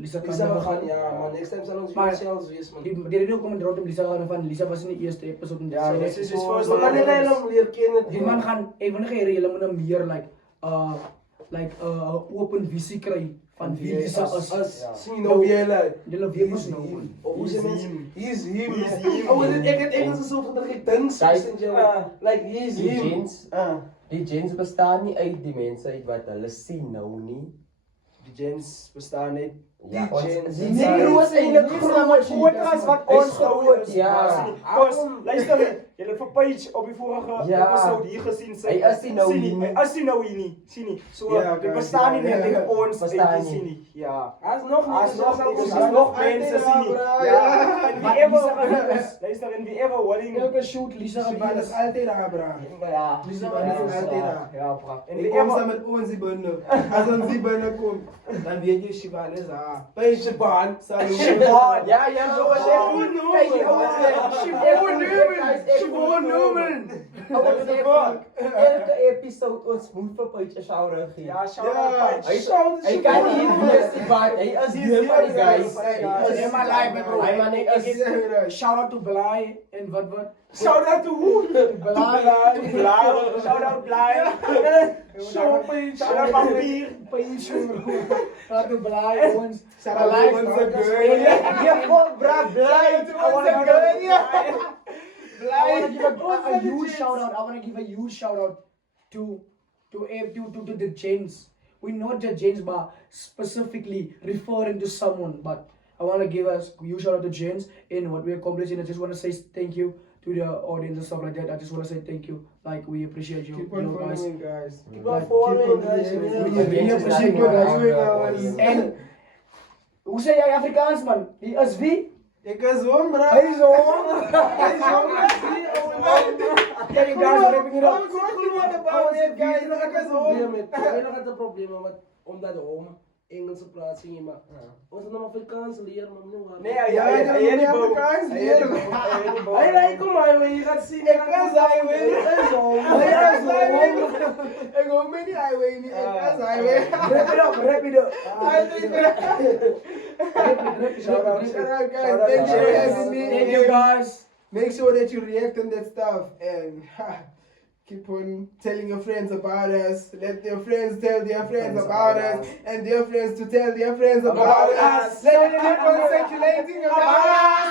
Lisa Lisa Khan. gaan, ja man, next time zal ons Maar- weer zelfs wees man. Die reden ook om rondom Lisa gaan van Lisa was in de eerste episode. en Ja, zei dit hij, is dus So, first we gaan time. niet hem leren kennen. die man gaan even nog jullie moet meer like open visie krijgen van wie Lisa is. Als Ja. zien nou wie hij lijkt. Jullie wie was nou. Hoe zijn mensen? He is him. He is him. Oh, en ik het Engelse soort van dat ik dans. Guys, Like, he is Die him. jeans, die jeans bestaan nie uit die mense uit wat hulle sien nou nie. Die gens bestaan niet. Ja, Die ons jeans. die Nee, negro is eintlik groot. Groot as wat Hy is ons groot, groot is. ja. Kos, luister, jy het vir Page op die vorige Ja. episode hier gesien. Hy is nie nou sien hier nie. Hy is nie nou hier nie. Sien nie. So, Ja, dit guys, bestaan nie ja, net ja. in ons Bestaan uit nie. sien nie. Ja. Hij is nog niet. As nog hij is nie, zelfs as nog mense sien nie. bra, Ja. En Maar wie ever Lisa is- luister, en wie ever willing. Elke shoot Lisa Sivan gaan is altijd daar, bra. Ja, Lisa is gaan altijd daar. Ja, bra. En Ik wie kom ever samen met ons die bundel. Als ons die bundel komt, dan weet je Sivan is daar. Bij Sivan, salut. Sivan. ja, ja, zo is Gewoon het. Kijk, die ouwe Gewoon noemen. Elke episode ons moet vir Page 'n shout-out gee. Ja, shout Ja. out Page. Hy kan nie hier wees nie, maar hy is hier van die guys. Hy is helemaal live met bro. Hy man hy is Shout out to Blij en wat. Shout out to who? Blij. Blij. Shout out Blij. Shout out Papier. Shout out to Blij, jongens. Shout out to onze girl. Ja, kom, bra, blij. I wanna give a huge shout out. I want to give a huge shout out to the James. We're not just James, but specifically referring to someone. But I want to give us a huge shout out to James in what we accomplished. And I just want to say thank you to the audience and stuff like that. I just want to say thank you. Like, we appreciate you, Keep you on know, guys. following, guys. Keep on following, guys. Keep on We really appreciate you guys. En hoe zei jij Afrikaans, man? Die is wie? Ik is hom, bra. Hij is hom. Hij is hom. Yeah, you guys are wrapping it up. I'm going about it, guys. Ik is hom. Ik nog het probleem, want omdat de home Engelse plaats ging, maar ons nog Afrikaans leren, maar nu Nee, Ja, hij ja, die ja, boom. Afrikaans Hij leren. die boom. Hij die boom. Hey, like, kom maar, je gaat zien. Ik is highway. Ik is home. Ik is highway. Ik hoor me niet highway niet. Ik is highway. Wrap it up, wrap it up. Shout out, guys. Thank you for having me. Thank you guys. Make sure that you react on that stuff and keep on telling your friends about us. Let your friends tell their friends about us, and their friends to tell their friends about us. Let it keep on circulating about us.